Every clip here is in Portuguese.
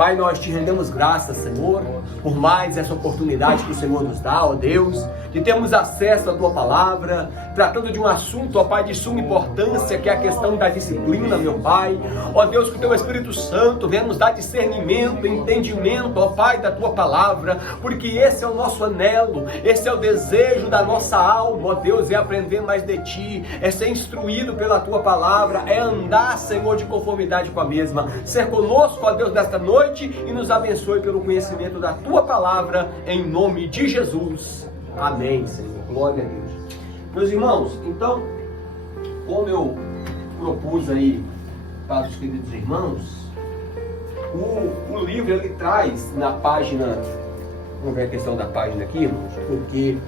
Pai, nós te rendemos graças, Senhor, por mais essa oportunidade que o Senhor nos dá, ó Deus, de termos acesso à Tua Palavra, tratando de um assunto, ó Pai, de suma importância, que é a questão da disciplina, meu Pai. Ó Deus, que o Teu Espírito Santo venha nos dar discernimento, entendimento, ó Pai, da Tua Palavra, porque esse é o nosso anelo, esse é o desejo da nossa alma, ó Deus, é aprender mais de Ti, é ser instruído pela Tua Palavra, é andar, Senhor, de conformidade com a mesma. Ser conosco, ó Deus, nesta noite, e nos abençoe pelo conhecimento da Tua Palavra, em nome de Jesus. Amém, Senhor. Glória a Deus. Meus irmãos, então, como eu propus aí para os queridos irmãos, o livro ele traz na página, vamos ver a questão da página aqui, irmãos, porque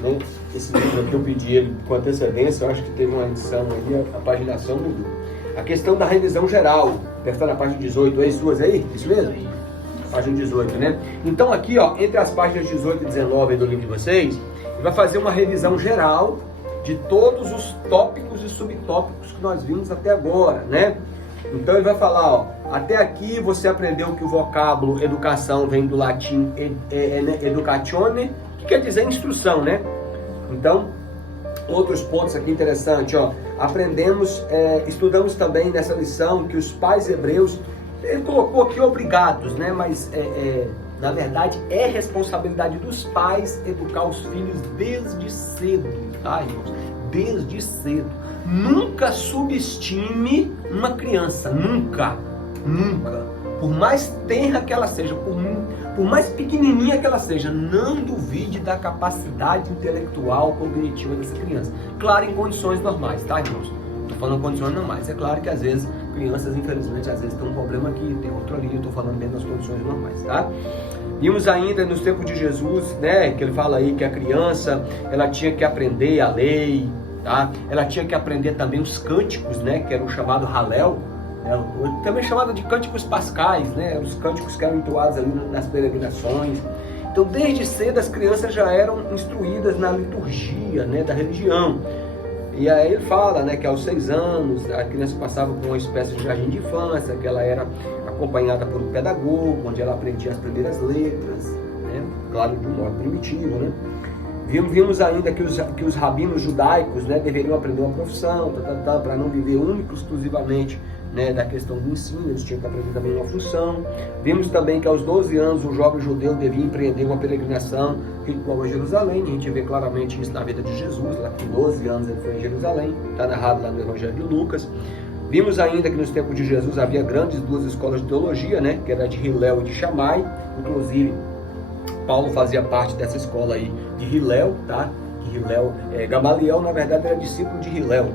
né, esse livro aqui eu pedi ele com antecedência, eu acho que teve uma edição aí, a paginação mudou. A questão da revisão geral, deve estar na página 18, aí suas aí? Isso mesmo? Página 18, né? Então aqui, ó, entre as páginas 18 e 19 do livro de vocês, ele vai fazer uma revisão geral de todos os tópicos e subtópicos que nós vimos até agora, né? Então ele vai falar, ó, até aqui você aprendeu que o vocábulo educação vem do latim educatione, que quer dizer instrução, né? Então, outros pontos aqui interessantes, ó, estudamos também nessa lição que os pais hebreus, ele colocou aqui obrigados, né? Mas na verdade é responsabilidade dos pais educar os filhos desde cedo, tá, irmãos? Desde cedo. Nunca subestime uma criança, nunca. Por mais tenra que ela seja, por mais pequenininha que ela seja, não duvide da capacidade intelectual, cognitiva dessa criança. Claro, em condições normais, tá, irmãos? Estou falando condições normais. É claro que às vezes crianças, infelizmente, às vezes tem um problema aqui, tem outro ali. Eu estou falando dentro das condições normais, tá? Vimos ainda nos tempos de Jesus, né, que ele fala aí que a criança, ela tinha que aprender a lei, tá? Ela tinha que aprender também os cânticos, né, que era o chamado Halel, né, também chamado de cânticos pascais, né, os cânticos que eram entoados ali nas peregrinações. Então, desde cedo as crianças já eram instruídas na liturgia, né, da religião. E aí ele fala, né, que aos 6 anos a criança passava por uma espécie de jardim de infância, que ela era acompanhada por um pedagogo, onde ela aprendia as primeiras letras, né, claro, de um modo primitivo, né. Vimos ainda que os rabinos judaicos, né, deveriam aprender uma profissão, para não viver único exclusivamente, né, da questão do ensino, eles tinham que aprender também uma função. Vimos também que aos 12 anos o jovem judeu devia empreender uma peregrinação ritual a Jerusalém. A gente vê claramente isso na vida de Jesus, lá com 12 anos ele foi em Jerusalém, está narrado lá no Evangelho de Lucas. Vimos ainda que nos tempos de Jesus havia grandes 2 escolas de teologia, né, que era de Hilel e de Shammai. Inclusive Paulo fazia parte dessa escola aí de Hilel, tá? Que Hilel, Gamaliel na verdade era discípulo de Hilel.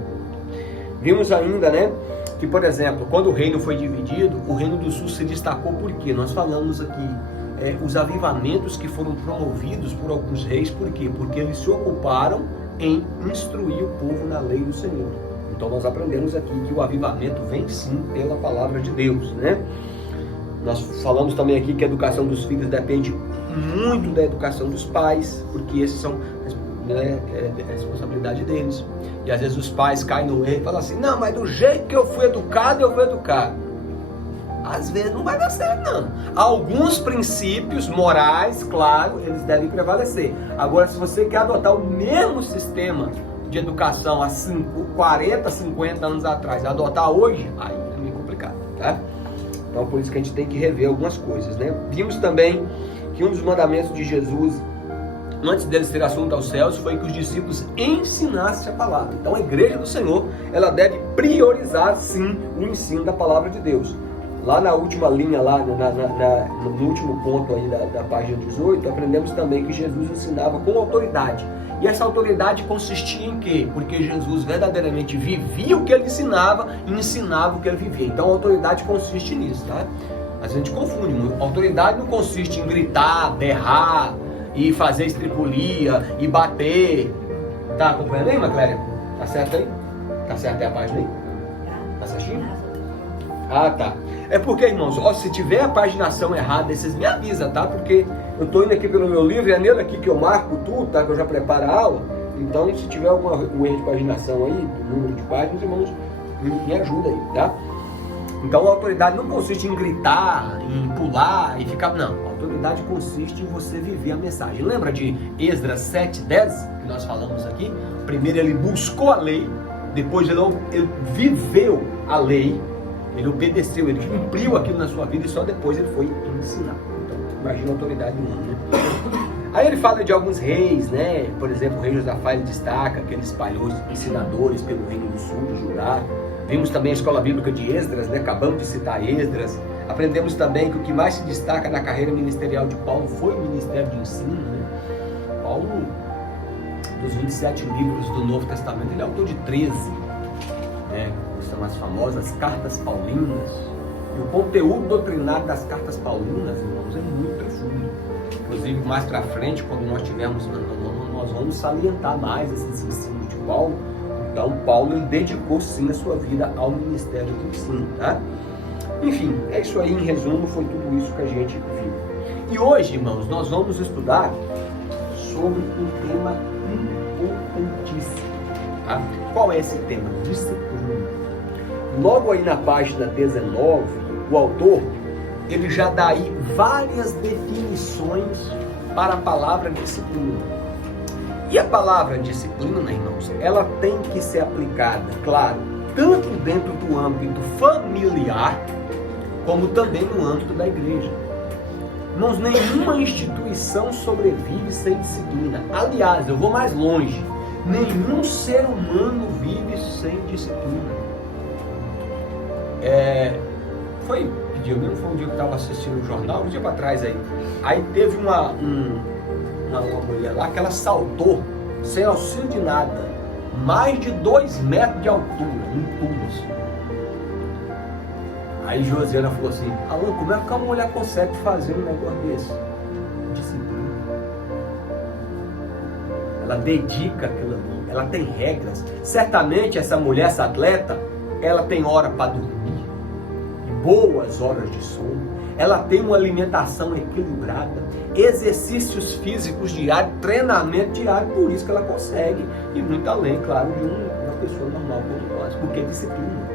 Vimos ainda, né, que, por exemplo, quando o reino foi dividido, o reino do sul se destacou porque nós falamos aqui os avivamentos que foram promovidos por alguns reis, por quê? Porque eles se ocuparam em instruir o povo na lei do Senhor. Então nós aprendemos aqui que o avivamento vem sim pela palavra de Deus, né? Nós falamos também aqui que a educação dos filhos depende muito da educação dos pais, porque esses são, né, é responsabilidade deles. E às vezes os pais caem no erro e falam assim, não, mas do jeito que eu fui educado, eu vou educar. Às vezes não vai dar certo, não. Alguns princípios morais, claro, eles devem prevalecer. Agora, se você quer adotar o mesmo sistema de educação há 40, 50 anos atrás, adotar hoje, aí é meio complicado, tá? Então, por isso que a gente tem que rever algumas coisas, né? Vimos também que um dos mandamentos de Jesus, antes deles ter assunto aos céus, foi que os discípulos ensinassem a palavra. Então a igreja do Senhor, ela deve priorizar sim o ensino da palavra de Deus. Lá na última linha, lá no último ponto aí da página 18, aprendemos também que Jesus ensinava com autoridade. E essa autoridade consistia em quê? Porque Jesus verdadeiramente vivia o que ele ensinava e ensinava o que ele vivia. Então a autoridade consiste nisso, tá? A gente confunde muito. A autoridade não consiste em gritar, berrar, e fazer estripulia, e bater. Tá acompanhando aí, Macléria? Tá certo aí? Tá certo aí a página aí? Tá certinho? Ah, tá. É porque, irmãos, ó, se tiver a paginação errada, vocês me avisam, tá? Porque eu tô indo aqui pelo meu livro, e é nele aqui que eu marco tudo, tá? Que eu já preparo a aula. Então, se tiver um erro de paginação aí, do número de páginas, irmãos, me ajuda aí, tá? Então, a autoridade não consiste em gritar, em manipular e ficar... Não, a autoridade consiste em você viver a mensagem. Lembra de Esdras 7:10, que nós falamos aqui? Primeiro ele buscou a lei, depois ele viveu a lei, ele obedeceu, ele cumpriu aquilo na sua vida e só depois ele foi ensinar. Então, imagina a autoridade humana, né? Aí ele fala de alguns reis, né? Por exemplo, o rei Josafá, ele destaca que ele espalhou ensinadores pelo reino do sul, do Judá. Vimos também a escola bíblica de Esdras, né? Acabamos de citar Esdras. Aprendemos também que o que mais se destaca na carreira ministerial de Paulo foi o ministério de ensino, né? Paulo, dos 27 livros do Novo Testamento, ele é autor de 13, né? São as famosas cartas paulinas. E o conteúdo doutrinário das cartas paulinas, irmãos, é muito profundo. Inclusive, mais para frente, quando nós tivermos, nós vamos salientar mais esses ensinos de Paulo. Então, Paulo, ele dedicou sim a sua vida ao ministério do ensino, tá? Enfim, é isso aí, em resumo, foi tudo isso que a gente viu. E hoje, irmãos, nós vamos estudar sobre um tema importantíssimo, tá? Qual é esse tema? Disciplina. Logo aí na página 19, o autor, ele já dá aí várias definições para a palavra disciplina. E a palavra disciplina, irmãos, ela tem que ser aplicada, claro, tanto dentro do âmbito familiar, como também no âmbito da igreja. Irmãos, nenhuma instituição sobrevive sem disciplina. Aliás, eu vou mais longe, nenhum ser humano vive sem disciplina. Foi um dia que eu estava assistindo o jornal, um dia para trás aí teve uma mulher lá que ela saltou, sem auxílio de nada, mais de 2 metros de altura, um pulo assim. Aí Josiana falou assim: Alan, como é que uma mulher consegue fazer um negócio desse? Disciplina. Ela dedica aquilo ali, ela tem regras. Certamente essa mulher, essa atleta, ela tem hora para dormir, boas horas de sono, ela tem uma alimentação equilibrada, exercícios físicos diários, treinamento diário, por isso que ela consegue ir muito além, claro, de uma pessoa normal como nós, porque é disciplina.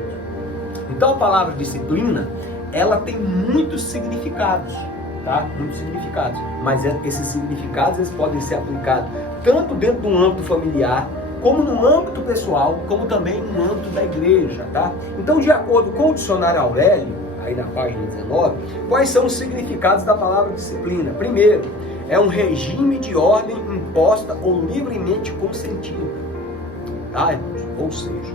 Então a palavra disciplina, ela tem muitos significados, tá? Muitos significados, mas esses significados eles podem ser aplicados tanto dentro do âmbito familiar, como no âmbito pessoal, como também no âmbito da igreja, tá? Então, de acordo com o dicionário Aurélio, aí na página 19, quais são os significados da palavra disciplina? Primeiro, é um regime de ordem imposta ou livremente consentida, tá, irmãos? Ou seja,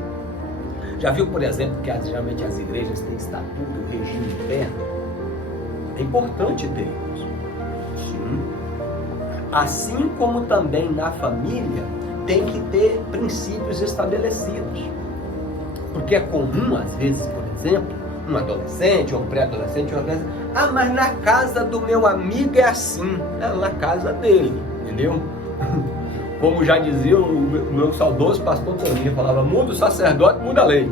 já viu, por exemplo, que geralmente as igrejas têm estatuto, regime interno? É importante ter isso. Sim. Assim como também na família, tem que ter princípios estabelecidos. Porque é comum, às vezes, por exemplo, um adolescente ou um pré-adolescente, mas na casa do meu amigo é assim. Na casa dele, entendeu? Como já dizia o meu saudoso pastor Toninho, falava: muda o sacerdote, muda a lei.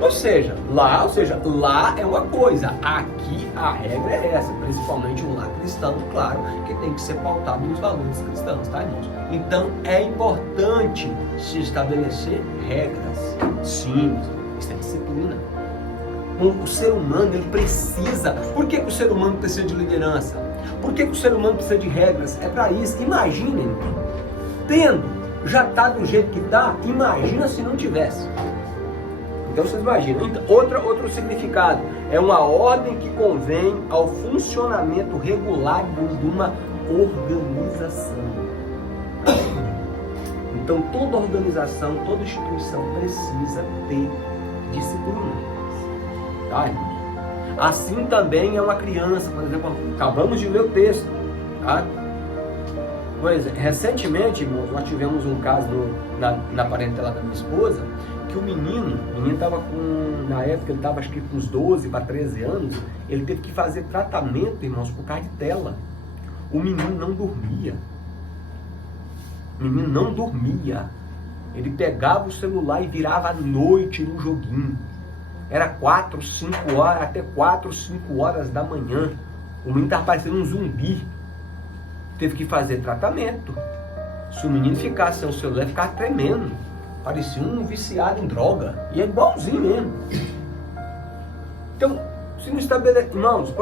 Ou seja, lá é uma coisa, aqui a regra é essa, principalmente um lar cristão, claro, que tem que ser pautado nos valores cristãos, tá, irmãos? Então é importante se estabelecer regras, sim, isso é disciplina. O ser humano, ele precisa. Por que o ser humano precisa de liderança? Por que o ser humano precisa de regras? É para isso. Imaginem, já está do jeito que está, imagina se não tivesse. Então vocês imaginam. Então, outro significado é uma ordem que convém ao funcionamento regular de uma organização. Então toda organização, toda instituição precisa ter disciplina. Tá? Assim também é uma criança, por exemplo, acabamos de ler o texto. Tá? Pois, recentemente, irmãos, nós tivemos um caso na parentela da minha esposa, que o menino estava na época ele estava acho que com uns 12 para 13 anos, ele teve que fazer tratamento, irmãos, por causa de tela. O menino não dormia. Ele pegava o celular e virava à noite no joguinho. Era 4, 5 horas, até 4, 5 horas da manhã. O menino estava parecendo um zumbi. Teve que fazer tratamento. Se o menino ficasse sem o celular, ficava tremendo. Parecia um viciado em droga. E é igualzinho mesmo. Então, se não estabelece... Irmãos,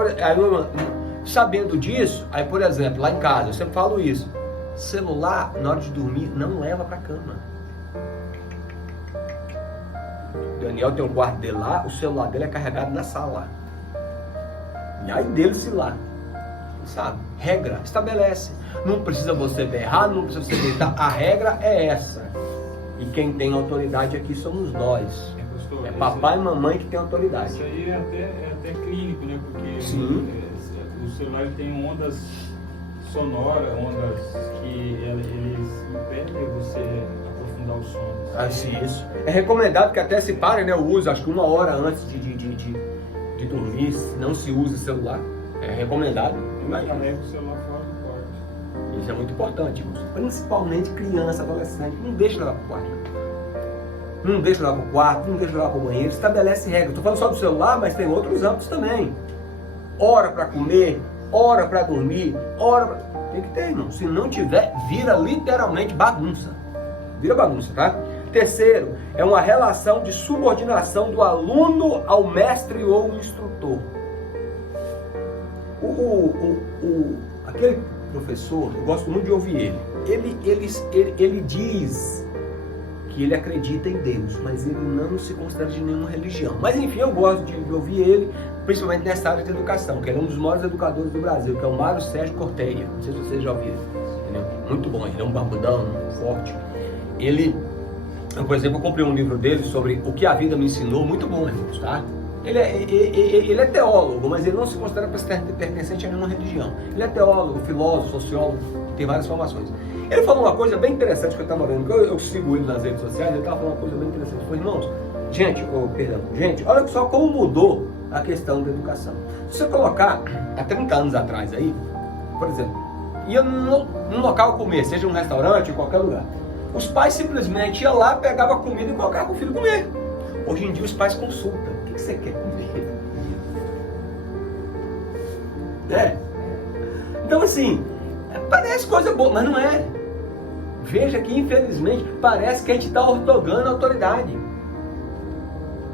sabendo disso, aí, por exemplo, lá em casa, eu sempre falo isso. Celular, na hora de dormir, não leva pra cama. O Daniel tem um quarto dele lá, o celular dele é carregado na sala. E aí dele se lá. Sabe? Regra, estabelece. Não precisa você berrar, não precisa você gritar. A regra é essa. E quem tem autoridade aqui somos nós. É papai e mamãe que tem autoridade. Isso aí é até clínico, né? Porque o celular tem ondas sonoras, ondas que eles impedem você aprofundar o sono. Assim, isso. É recomendado que até se pare, né, o uso, acho que 1 hora antes de dormir, não se use celular. É recomendado. Mas leva o celular fora do quarto. Isso é muito importante, irmãos. Principalmente criança, adolescente. Não deixa levar para o quarto. Não deixa levar para o quarto, não deixa levar para o banheiro. Estabelece regras. Estou falando só do celular, mas tem outros âmbitos também. Hora para comer, hora para dormir, hora pra... Tem que ter, irmão. Se não tiver, vira literalmente bagunça. Vira bagunça, tá? Terceiro, é uma relação de subordinação do aluno ao mestre ou instrutor. Aquele professor, eu gosto muito de ouvir ele. Ele diz que ele acredita em Deus, mas ele não se considera de nenhuma religião. Mas enfim, eu gosto de ouvir ele, principalmente nessa área de educação, que ele é um dos maiores educadores do Brasil, que é o Mário Sérgio Corteia. Não sei se vocês já ouviram. Ele é muito bom, ele é um barbudão, forte. Por exemplo, eu comprei um livro dele sobre o que a vida me ensinou, muito bom, irmãos, tá? Ele é teólogo, mas ele não se considera pertencente a nenhuma religião. Ele é teólogo, filósofo, sociólogo, tem várias formações. Ele falou uma coisa bem interessante que eu estava vendo, eu sigo ele nas redes sociais, ele estava falando uma coisa bem interessante. Ele falou, irmãos, gente, olha só como mudou a questão da educação. Se você colocar há 30 anos atrás aí, por exemplo, ia num local comer, seja um restaurante, em qualquer lugar. Os pais simplesmente iam lá, pegavam comida e colocavam para o filho comer. Hoje em dia os pais consultam. O que você quer comer? Então assim, parece coisa boa, mas não é. Veja que infelizmente parece que a gente está ortogando a autoridade.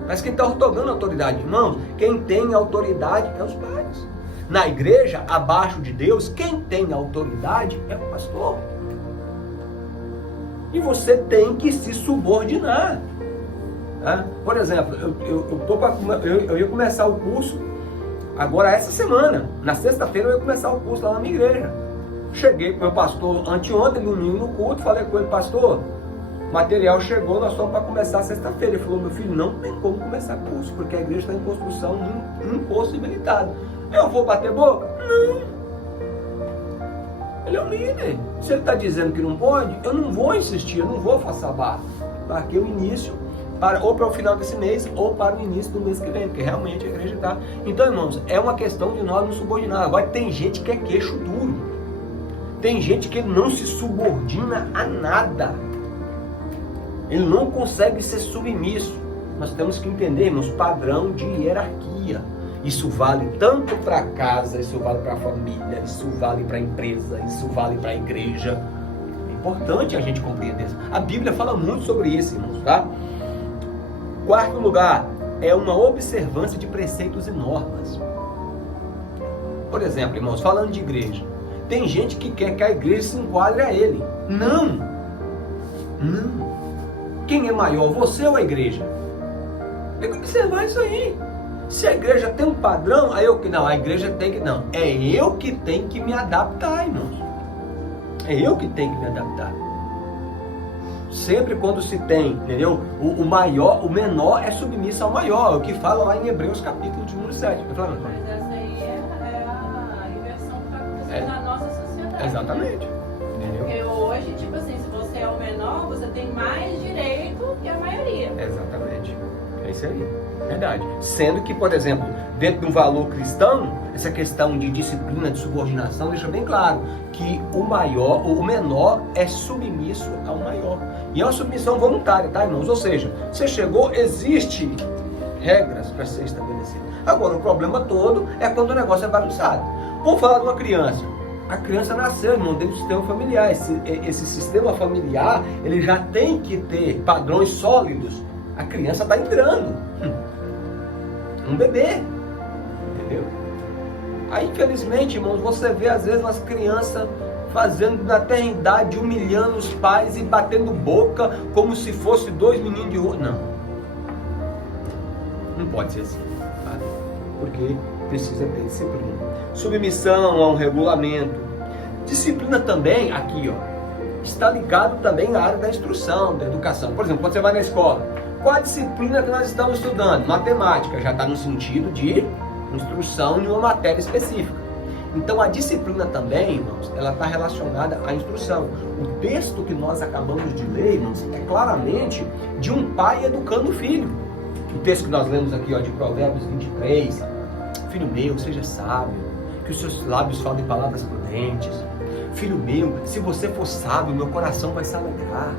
Parece que a gente está ortogando a autoridade. Irmãos, quem tem autoridade é os pais. Na igreja, abaixo de Deus, quem tem autoridade é o pastor. E você tem que se subordinar. Tá? Por exemplo, eu ia começar o curso agora essa semana. Na sexta-feira eu ia começar o curso lá na minha igreja. Cheguei com o meu pastor anteontem, domingo no culto, falei com ele, pastor, o material chegou, nós estamos para começar sexta-feira. Ele falou, meu filho, não tem como começar o curso, porque a igreja está em construção, impossibilitado. Eu vou bater boca? Não. Ele é um líder. Se ele está dizendo que não pode, eu não vou insistir, eu não vou forçar a barra. Marquei o início, ou para o final desse mês, ou para o início do mês que vem, porque realmente a igreja está. Então, irmãos, é uma questão de nós nos subordinar. Agora, tem gente que é queixo duro. Tem gente que não se subordina a nada. Ele não consegue ser submisso. Nós temos que entender, irmãos, padrão de hierarquia. Isso vale tanto para casa, isso vale para a família, isso vale para a empresa, isso vale para a igreja. É importante a gente compreender isso. A Bíblia fala muito sobre isso, irmãos, tá? Quarto lugar, é uma observância de preceitos e normas. Por exemplo, irmãos, falando de igreja, tem gente que quer que a igreja se enquadre a ele. Não! Não! Quem é maior, você ou a igreja? Tem que observar isso aí. Se a igreja tem um padrão, aí eu que não, a igreja tem que não. É eu que tenho que me adaptar, irmãos. É eu que tenho que me adaptar. Sempre quando se tem, entendeu? O menor é submisso ao maior, o que fala lá em Hebreus capítulo de número 7. Mas essa aí é a inversão que está acontecendo na nossa sociedade. Exatamente. Entendeu? Porque hoje, tipo assim, se você é o menor, você tem mais direito que a maioria. Exatamente. É isso aí. Verdade. Sendo que, por exemplo, dentro de um valor cristão, essa questão de disciplina, de subordinação, deixa bem claro que o menor é submisso ao maior. E é uma submissão voluntária, tá, irmãos? Ou seja, você chegou, existe regras para ser estabelecidas. Agora, o problema todo é quando o negócio é bagunçado. Vamos falar de uma criança. A criança nasceu, irmão, dentro do sistema familiar. Esse sistema familiar, ele já tem que ter padrões sólidos. A criança está entrando. Um bebê. Entendeu? Aí, infelizmente, irmãos, você vê às vezes umas crianças fazendo na eternidade, humilhando os pais e batendo boca como se fosse dois meninos de rua. Não pode ser assim, tá? Porque precisa ter disciplina. Submissão a um regulamento. Disciplina também, aqui ó, está ligado também à área da instrução, da educação. Por exemplo, quando você vai na escola, qual a disciplina que nós estamos estudando? Matemática, já está no sentido de instrução em uma matéria específica. Então a disciplina também, irmãos, ela está relacionada à instrução. O texto que nós acabamos de ler, irmãos, é claramente de um pai educando o filho. O texto que nós lemos aqui, ó, de Provérbios 23, filho meu, seja sábio, que os seus lábios falem palavras prudentes. Filho meu, se você for sábio, meu coração vai se alegrar.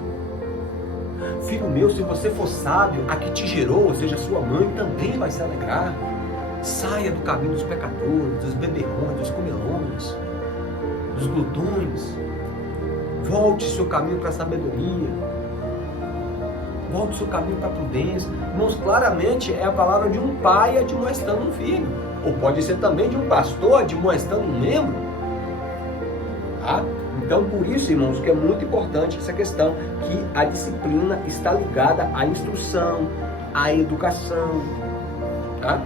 Filho meu, se você for sábio, a que te gerou, ou seja, sua mãe, também vai se alegrar. Saia do caminho dos pecadores, dos beberrões, dos comelões, dos glutões. Volte seu caminho para a sabedoria. Volte seu caminho para a prudência. Irmãos, claramente é a palavra de um pai admoestando um filho. Ou pode ser também de um pastor admoestando um membro. Tá? Então, por isso, irmãos, que é muito importante essa questão, que a disciplina está ligada à instrução, à educação. Tá?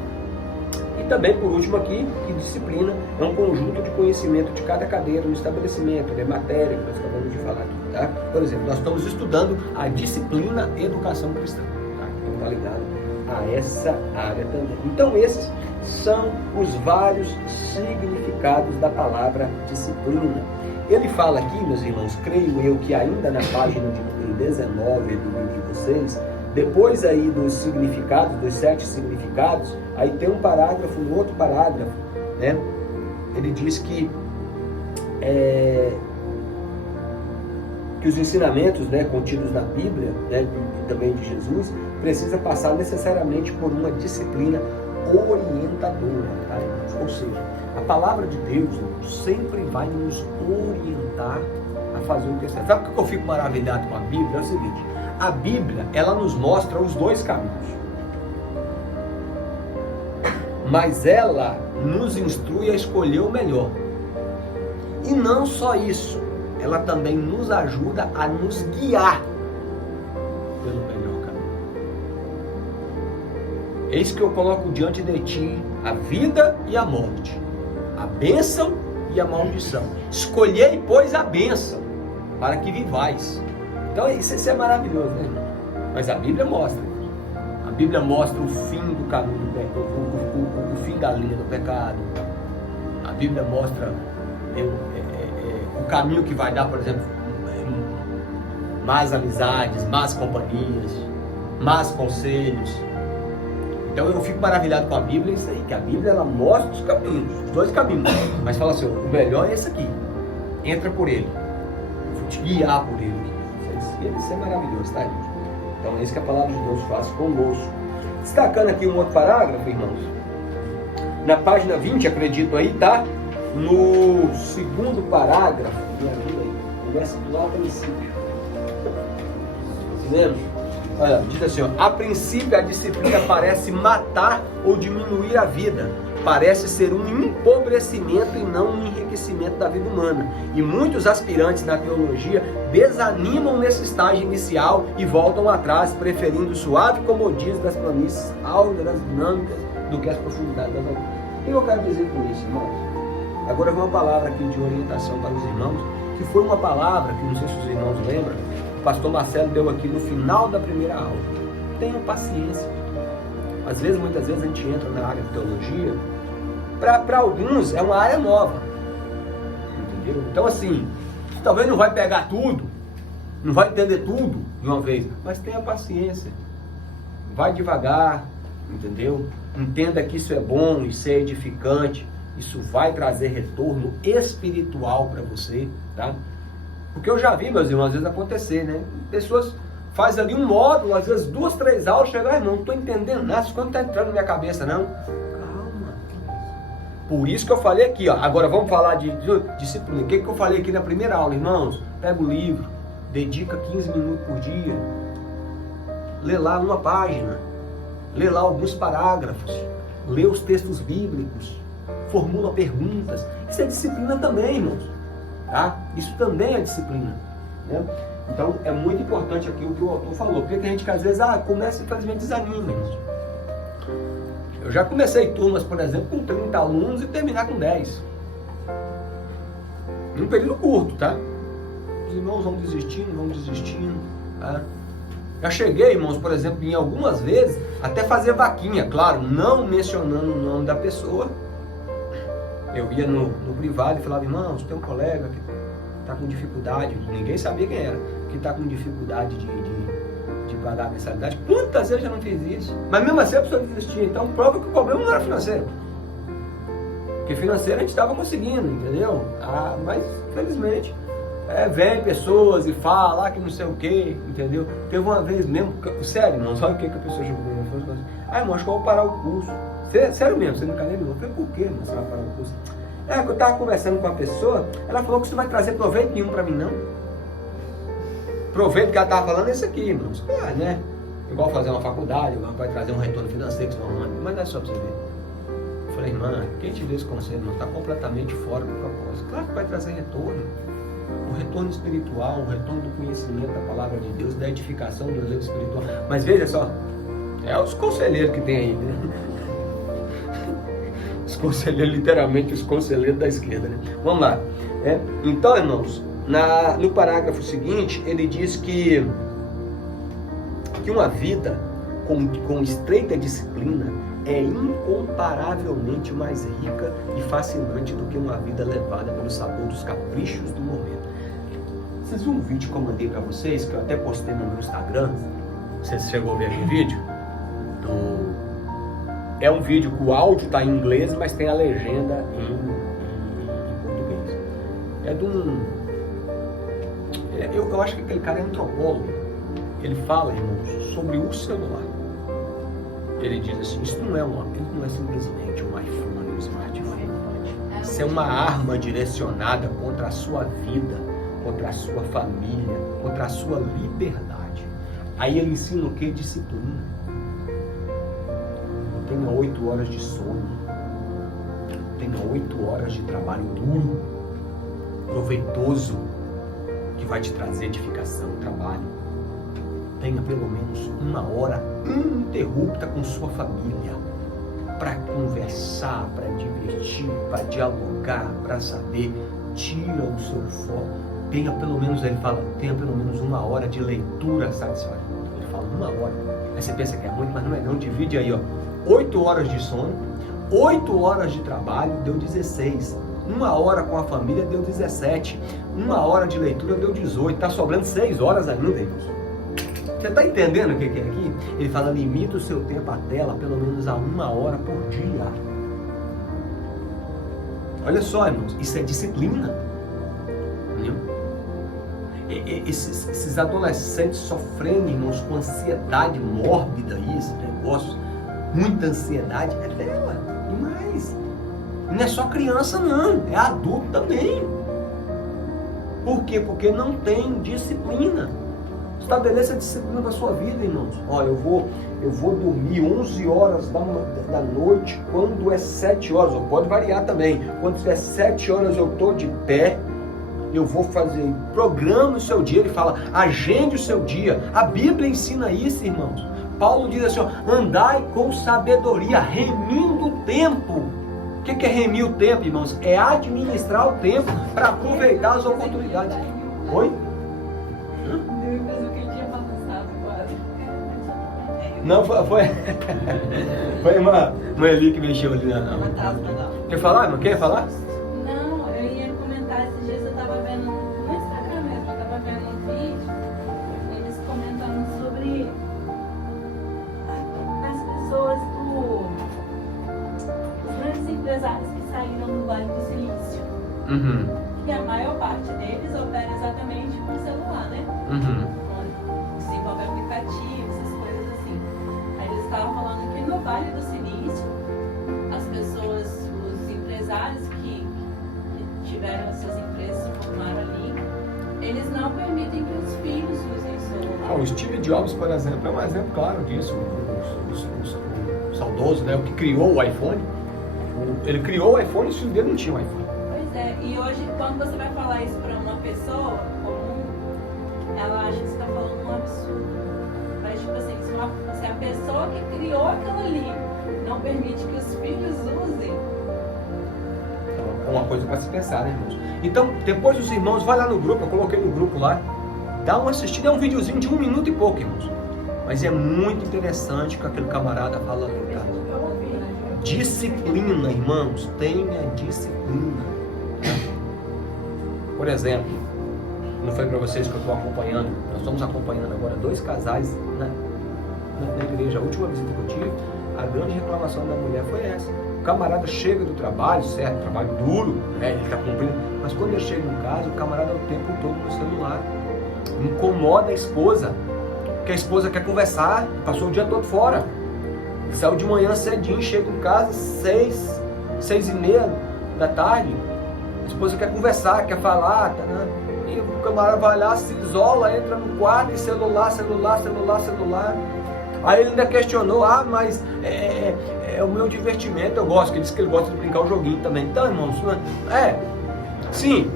E também, por último aqui, que disciplina é um conjunto de conhecimento de cada cadeira no estabelecimento, de matéria que nós acabamos de falar aqui, tá? Por exemplo, nós estamos estudando a disciplina educação cristã, tá? Então está ligado a essa área também. Então esses são os vários significados da palavra disciplina. Ele fala aqui, meus irmãos, creio eu que ainda na página de número 19 do livro de vocês, depois aí dos significados, dos 7 significados, aí tem um parágrafo, no outro parágrafo, né? Ele diz que os ensinamentos, né, contidos na Bíblia, né, e também de Jesus, precisa passar necessariamente por uma disciplina orientadora, tá? Ou seja, a palavra de Deus sempre vai nos orientar a fazer o que é certo. Sabe por que eu fico maravilhado com a Bíblia? É o seguinte, a Bíblia, ela nos mostra os dois caminhos. Mas ela nos instrui a escolher o melhor. E não só isso, ela também nos ajuda a nos guiar pelo melhor caminho. Eis que eu coloco diante de ti a vida e a morte, a bênção e a maldição. Escolhei, pois, a bênção, para que vivais. Então isso é maravilhoso, né? Mas a Bíblia mostra. A Bíblia mostra o fim do caminho, o fim da linha do pecado. A Bíblia mostra o caminho que vai dar, por exemplo, más amizades, más companhias, más conselhos. Então eu fico maravilhado com a Bíblia, isso aí, que a Bíblia ela mostra os caminhos, os dois caminhos, mas fala assim, o melhor é esse aqui, entra por ele, eu vou te guiar por ele. Isso é maravilhoso, tá, gente? Então é isso que a palavra de Deus faz conosco. Destacando aqui um outro parágrafo, irmãos, na página 20, acredito aí, tá? No segundo parágrafo, me ajuda aí, começa lá a princípio. Lembra? Olha, diz assim, ó, a princípio a disciplina parece matar ou diminuir a vida, parece ser um empobrecimento e não um enriquecimento da vida humana. E muitos aspirantes na teologia desanimam nesse estágio inicial e voltam atrás, preferindo o suave comodismo das planícies áureas, dinâmicas, do que as profundidades das alturas. O que eu quero dizer com isso, irmãos? Agora vem uma palavra aqui de orientação para os irmãos, que foi uma palavra que não sei se os irmãos lembram, o pastor Marcelo deu aqui no final da primeira aula. Tenham paciência. Às vezes, muitas vezes a gente entra na área de teologia, para alguns é uma área nova, entendeu? Então assim, talvez não vai pegar tudo, não vai entender tudo de uma vez, mas tenha paciência, vai devagar, entendeu? Entenda que isso é bom, isso é edificante, isso vai trazer retorno espiritual para você, tá? Porque eu já vi, meus irmãos, às vezes acontecer, né? Pessoas fazem ali um módulo, às vezes 2, 3 aulas, chegam, irmão, não estou entendendo nada, isso não está entrando na minha cabeça, não. Calma. Por isso que eu falei aqui, ó. Agora vamos falar de disciplina. O que eu falei aqui na primeira aula, irmãos? Pega o livro, dedica 15 minutos por dia, lê lá uma página, lê lá alguns parágrafos, lê os textos bíblicos, formula perguntas. Isso é disciplina também, irmãos. Tá? Isso também é disciplina. Né? Então, é muito importante aqui o que o autor falou. Porque tem gente que às vezes começa e infelizmente desanima. Irmãos. Eu já comecei turmas, por exemplo, com 30 alunos e terminar com 10. Num período curto, tá? Os irmãos vão desistindo. Tá? Já cheguei, irmãos, por exemplo, em algumas vezes, até fazer vaquinha, claro, não mencionando o nome da pessoa. Eu ia no privado e falava, irmãos, tem um colega que está com dificuldade, ninguém sabia quem era, que está com dificuldade de pagar a mensalidade. Quantas vezes eu já não fiz isso? Mas mesmo assim a pessoa desistia. Então prova que o problema não era financeiro. Porque financeiro a gente estava conseguindo, entendeu? Mas, infelizmente, vem pessoas e fala que não sei o que, entendeu? Teve uma vez mesmo, sério, irmão, sabe o que a pessoa chegou pra mim? Falou assim, irmão, acho que eu vou parar o curso. Sério mesmo, você não quer nem me. Eu falei, por que, irmão, você vai parar o curso? Que eu estava conversando com a pessoa, ela falou que você não vai trazer proveito nenhum para mim, não. Proveito que ela estava falando é isso aqui, irmãos. Né? Igual fazer uma faculdade, vai trazer um retorno financeiro, mas não é só para você ver. Eu falei, irmã, quem te deu esse conselho? Não está completamente fora do propósito. Claro que vai trazer retorno. O retorno espiritual, o retorno do conhecimento da palavra de Deus, da edificação do eleito espiritual. Mas veja só, os conselheiros que tem aí, né? Os conselheiros, literalmente os conselheiros da esquerda, né? Vamos lá. Então, irmãos, no parágrafo seguinte, ele diz que uma vida com estreita disciplina é incomparavelmente mais rica e fascinante do que uma vida levada pelo sabor dos caprichos do momento. Vocês viram um vídeo que eu mandei para vocês, que eu até postei no meu Instagram? Vocês chegou a ver aquele vídeo? É um vídeo que o áudio está em inglês, mas tem a legenda em português. É de um... Eu acho que aquele cara é antropólogo. Ele fala, irmãos, sobre o celular. Ele diz assim, isso não é simplesmente um iPhone, um smartphone. Isso é uma arma direcionada contra a sua vida, contra a sua família, contra a sua liberdade. Aí ele ensina o que? Disciplina. Tenha 8 horas de sono. Tenha 8 horas de trabalho duro, proveitoso, que vai te trazer edificação, trabalho. Tenha pelo menos 1 hora ininterrupta com sua família, para conversar, para divertir, para dialogar, para saber. Tira o seu foco. Tenha pelo menos, ele fala, tenha pelo menos 1 hora de leitura satisfatória. Ele fala 1 hora. Aí você pensa que é muito, mas não é não. Divide aí, 8 horas de sono, 8 horas de trabalho, deu 16. 1 hora com a família, deu 17. 1 hora de leitura, deu 18. Está sobrando 6 horas ainda, irmãos. Você está entendendo o que é aqui? Ele fala, limita o seu tempo à tela pelo menos a 1 hora por dia. Olha só, irmãos, isso é disciplina. Entendeu? Esses adolescentes sofrendo, irmãos, com ansiedade mórbida, esse negócio, muita ansiedade, é dela, demais. E não é só criança não, é adulto também. Por quê? Porque não tem disciplina. Estabeleça a disciplina da sua vida, irmãos. Eu vou dormir 11 horas da noite, quando é 7 horas, ou pode variar também. Quando é 7 horas eu estou de pé, eu vou fazer, programa o seu dia. Ele fala, agende o seu dia. A Bíblia ensina isso, irmãos. Paulo diz assim, andai com sabedoria, remindo o tempo. O que é remir o tempo, irmãos? É administrar o tempo para aproveitar as oportunidades. Oi? Não, foi uma Eli que mexeu ali na... Quer falar, irmão? Quer falar? Não, eu ia comentar, esses dias eu estava vendo no Instagram mesmo, eu estava vendo um vídeo, eles comentando sobre as pessoas os grandes empresários que saíram do Vale do Silício. E a maior parte deles opera exatamente com o celular, né? Desenvolve aplicativos, essas coisas assim. Aí eles estavam falando que no Vale do Silício, as pessoas, os empresários que tiveram suas empresas, se formaram ali, eles não permitem que os filhos usem o celular. O Steve Jobs, por exemplo, é um exemplo claro disso. O saudoso bondoso, né? O que criou o iPhone. Ele criou o iPhone e os filhos dele não tinham o iPhone. Pois é, e hoje quando você vai falar isso para uma pessoa comum, ela acha que você está falando um absurdo. Mas tipo assim, se a pessoa que criou aquilo ali não permite que os filhos usem. É uma coisa para se pensar, né, irmãos? Então, depois os irmãos, vai lá no grupo, eu coloquei no grupo lá, dá uma assistida, é um videozinho de 1 minuto e pouco, irmãos. Mas é muito interessante o que aquele camarada fala ali, tá? Disciplina, irmãos, tenha disciplina. Por exemplo, não foi para vocês que eu estou acompanhando, nós estamos acompanhando agora 2 casais na igreja. A última visita que eu tive, a grande reclamação da mulher foi essa. O camarada chega do trabalho, certo? Trabalho duro, né? Ele está cumprindo, mas quando ele chega em casa, o camarada é o tempo todo no celular. Incomoda a esposa, porque a esposa quer conversar, passou o dia todo fora. Saiu de manhã cedinho, chega em casa 6h30 da tarde. A esposa quer conversar, quer falar, tá, né? E o camarada vai lá, se isola, entra no quarto e celular. Aí ele ainda questionou, mas é o meu divertimento, eu gosto, que ele disse que ele gosta de brincar o joguinho também. Então, irmãos, sim,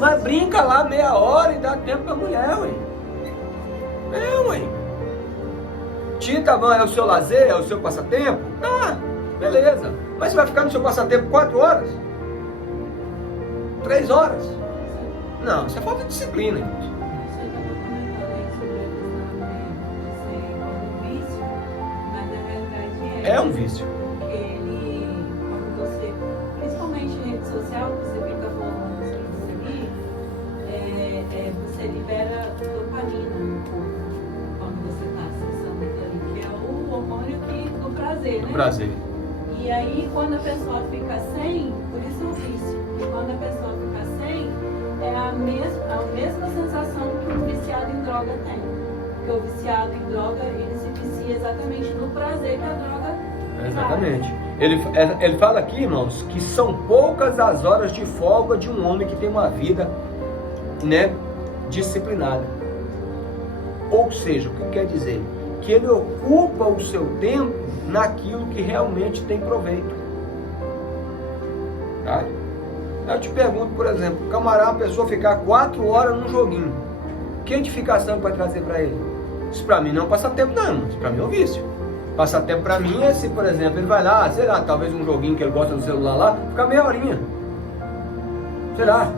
mas brinca lá meia hora e dá tempo pra mulher, ué. Ué. Tita, é o seu lazer, é o seu passatempo? Tá, beleza. Mas você vai ficar no seu passatempo 4 horas? 3 horas? Não, isso é falta de disciplina, irmãos. Você estava comentando aí sobre a questão de ser um vício, mas na realidade É um vício. Porque ele, quando você, principalmente em rede social, você fica falando as coisas ali, você libera dopamina no corpo quando você está acessando aquilo ali, que é o hormônio do prazer, né? Do prazer. E aí, quando a pessoa fica sem, por isso é um vício, e quando a pessoa fica sem, é a mesma sensação que o viciado em droga tem. Porque o viciado em droga, ele se vicia exatamente no prazer que a droga Exatamente. Ele fala aqui, irmãos, que são poucas as horas de folga de um homem que tem uma vida, né, disciplinada. Ou seja, o que quer dizer? Que ele ocupa o seu tempo naquilo que realmente tem proveito. Tá? Eu te pergunto, por exemplo, camarada, a pessoa ficar 4 horas num joguinho, que edificação vai trazer para ele? Isso para mim não é um passatempo não, isso para mim é um vício. Passatempo para mim é se, por exemplo, ele vai lá, sei lá, talvez um joguinho que ele gosta do celular lá, ficar meia horinha. Será?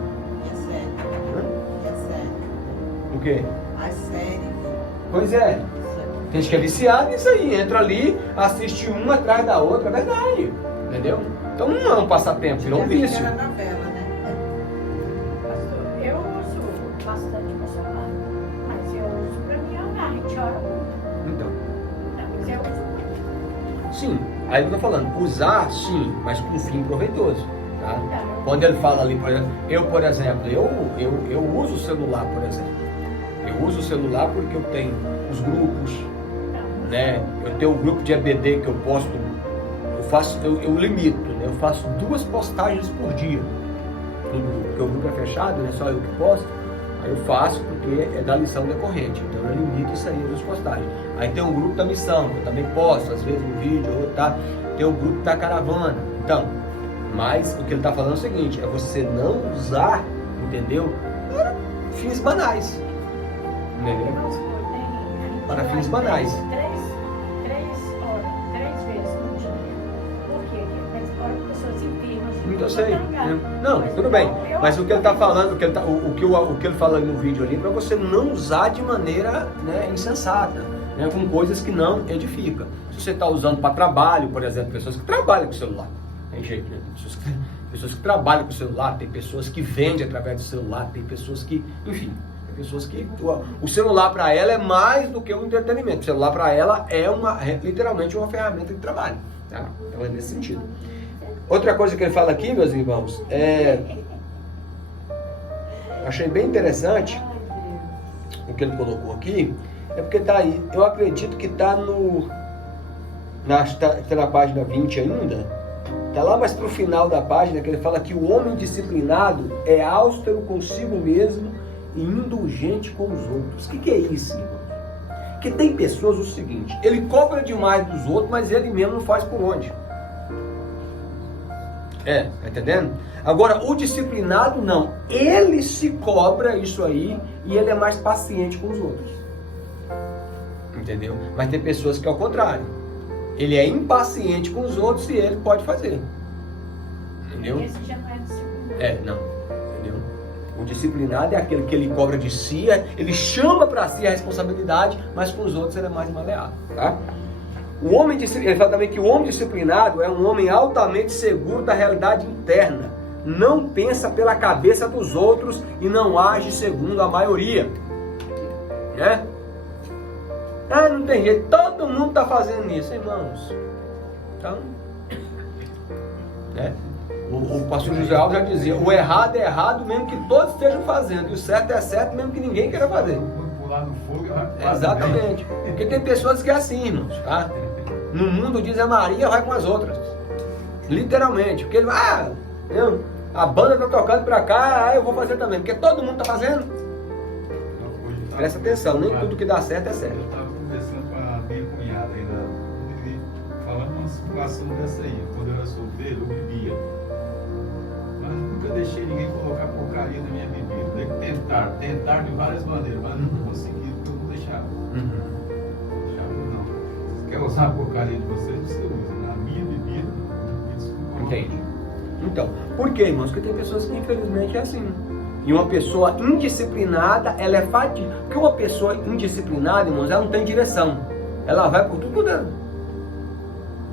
É sério. É sério. O quê? A série. Pois é. Tem gente que é viciado nisso aí, entra ali, assiste uma atrás da outra, é verdade. Entendeu? Então não é um passatempo, virou um vício. Era novela, né? Pastor, eu uso bastante meu celular, mas eu uso pra mim olhar, a gente ora muito. Então, Mas eu uso. sim, aí eu tô falando, usar sim, mas com um fim proveitoso. Tá? Quando ele fala ali, por exemplo, eu uso o celular, por exemplo. Eu uso o celular porque eu tenho os grupos, né? Eu tenho um grupo de EBD que eu posto, eu limito, né? Eu faço 2 postagens por dia no grupo, porque o grupo é fechado, não é só eu que posto. Aí eu faço porque é da lição decorrente, então eu limito isso aí, 2 postagens. Aí tem o grupo da missão, que eu também posto, às vezes um vídeo, ou tá. Tem o grupo da caravana. Então, mas o que ele está falando é o seguinte, é você não usar, entendeu? Para fins banais. Entendeu? Para fins banais. 3 horas, 3 vezes no dia. Por quê? Porque ora pessoas enfermas. Eu sei. Não, tudo bem. Mas o que ele está falando, o que ele fala no vídeo ali, é para você não usar de maneira, né, insensata, né, com coisas que não edificam. Se você está usando para trabalho, por exemplo, pessoas que trabalham com o celular, tem jeito, né? Pessoas que trabalham com o celular, tem pessoas que vendem através do celular, tem pessoas que, enfim, tem pessoas que o celular para ela é mais do que um entretenimento. O celular para ela é literalmente uma ferramenta de trabalho, tá? Então é nesse sentido. Outra coisa que ele fala aqui, meus irmãos, achei bem interessante o que ele colocou aqui, é porque tá aí, eu acredito que tá na página 20 ainda, tá lá mais pro final da página, que ele fala que o homem disciplinado é austero consigo mesmo e indulgente com os outros. O que é isso, irmão? O Porque tem pessoas o seguinte, ele cobra demais dos outros, mas ele mesmo não faz por onde. Tá entendendo? Agora, o disciplinado não. Ele se cobra isso aí e ele é mais paciente com os outros. Entendeu? Mas tem pessoas que é o contrário. Ele é impaciente com os outros e ele pode fazer. Entendeu? Esse já não é disciplinado. Não. Entendeu? O disciplinado é aquele que ele cobra de si, ele chama para si a responsabilidade, mas com os outros ele é mais maleável, tá? Ele fala também que o homem disciplinado é um homem altamente seguro da realidade interna. Não pensa pela cabeça dos outros e não age segundo a maioria. Né? Não tem jeito, todo mundo está fazendo isso, irmãos. Então, né? O pastor José Alves já dizia, o errado é errado mesmo que todos estejam fazendo, e o certo é certo mesmo que ninguém queira fazer. Pular no fogo, Exatamente. Porque tem pessoas que é assim, irmãos, tá? No mundo diz a Maria, vai com as outras. Literalmente. Porque ele a banda tá tocando pra cá, eu vou fazer também. Porque todo mundo tá fazendo. Presta atenção, nem tudo que dá certo é certo. Eu estava conversando com a minha cunhada ainda, falando uma situação dessa aí. Quando eu era solteiro, eu bebia. Mas nunca deixei ninguém colocar porcaria na minha bebida. Tentar de várias maneiras, mas não consegui, porque eu não deixava. Quer usar a porcaria de vocês, você usa. Na minha bebida, isso não. Entendi. Então, por quê, irmãos? Porque tem pessoas que infelizmente é assim. E uma pessoa indisciplinada, ela é fadida. Porque uma pessoa indisciplinada, irmãos, ela não tem direção. Ela vai por tudo dela.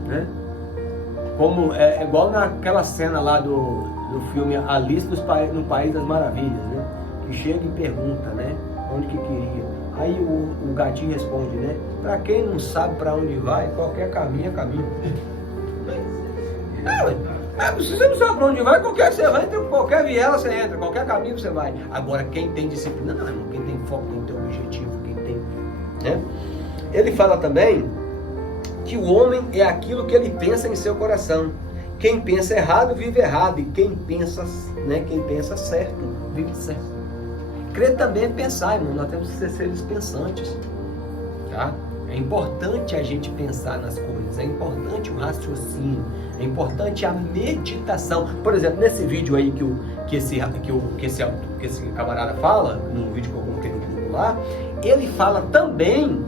Né? Como é igual naquela cena lá do filme Alice no País das Maravilhas, né? Que chega e pergunta, né? Onde que queria. Aí o gatinho responde, né? Pra quem não sabe pra onde vai, qualquer caminho é caminho. Se você não sabe pra onde vai, você vai, qualquer viela você entra, qualquer caminho você vai. Agora, quem tem disciplina, não, irmão. Quem tem foco, quem tem objetivo, quem tem... Né? Ele fala também que o homem é aquilo que ele pensa em seu coração. Quem pensa errado, vive errado. E quem pensa certo, vive certo. Crer também é pensar, irmão. Nós temos que ser seres pensantes. Tá? É importante a gente pensar nas coisas. É importante o raciocínio. É importante a meditação. Por exemplo, nesse vídeo aí que esse camarada fala, no vídeo que eu coloquei no grupo lá, ele fala também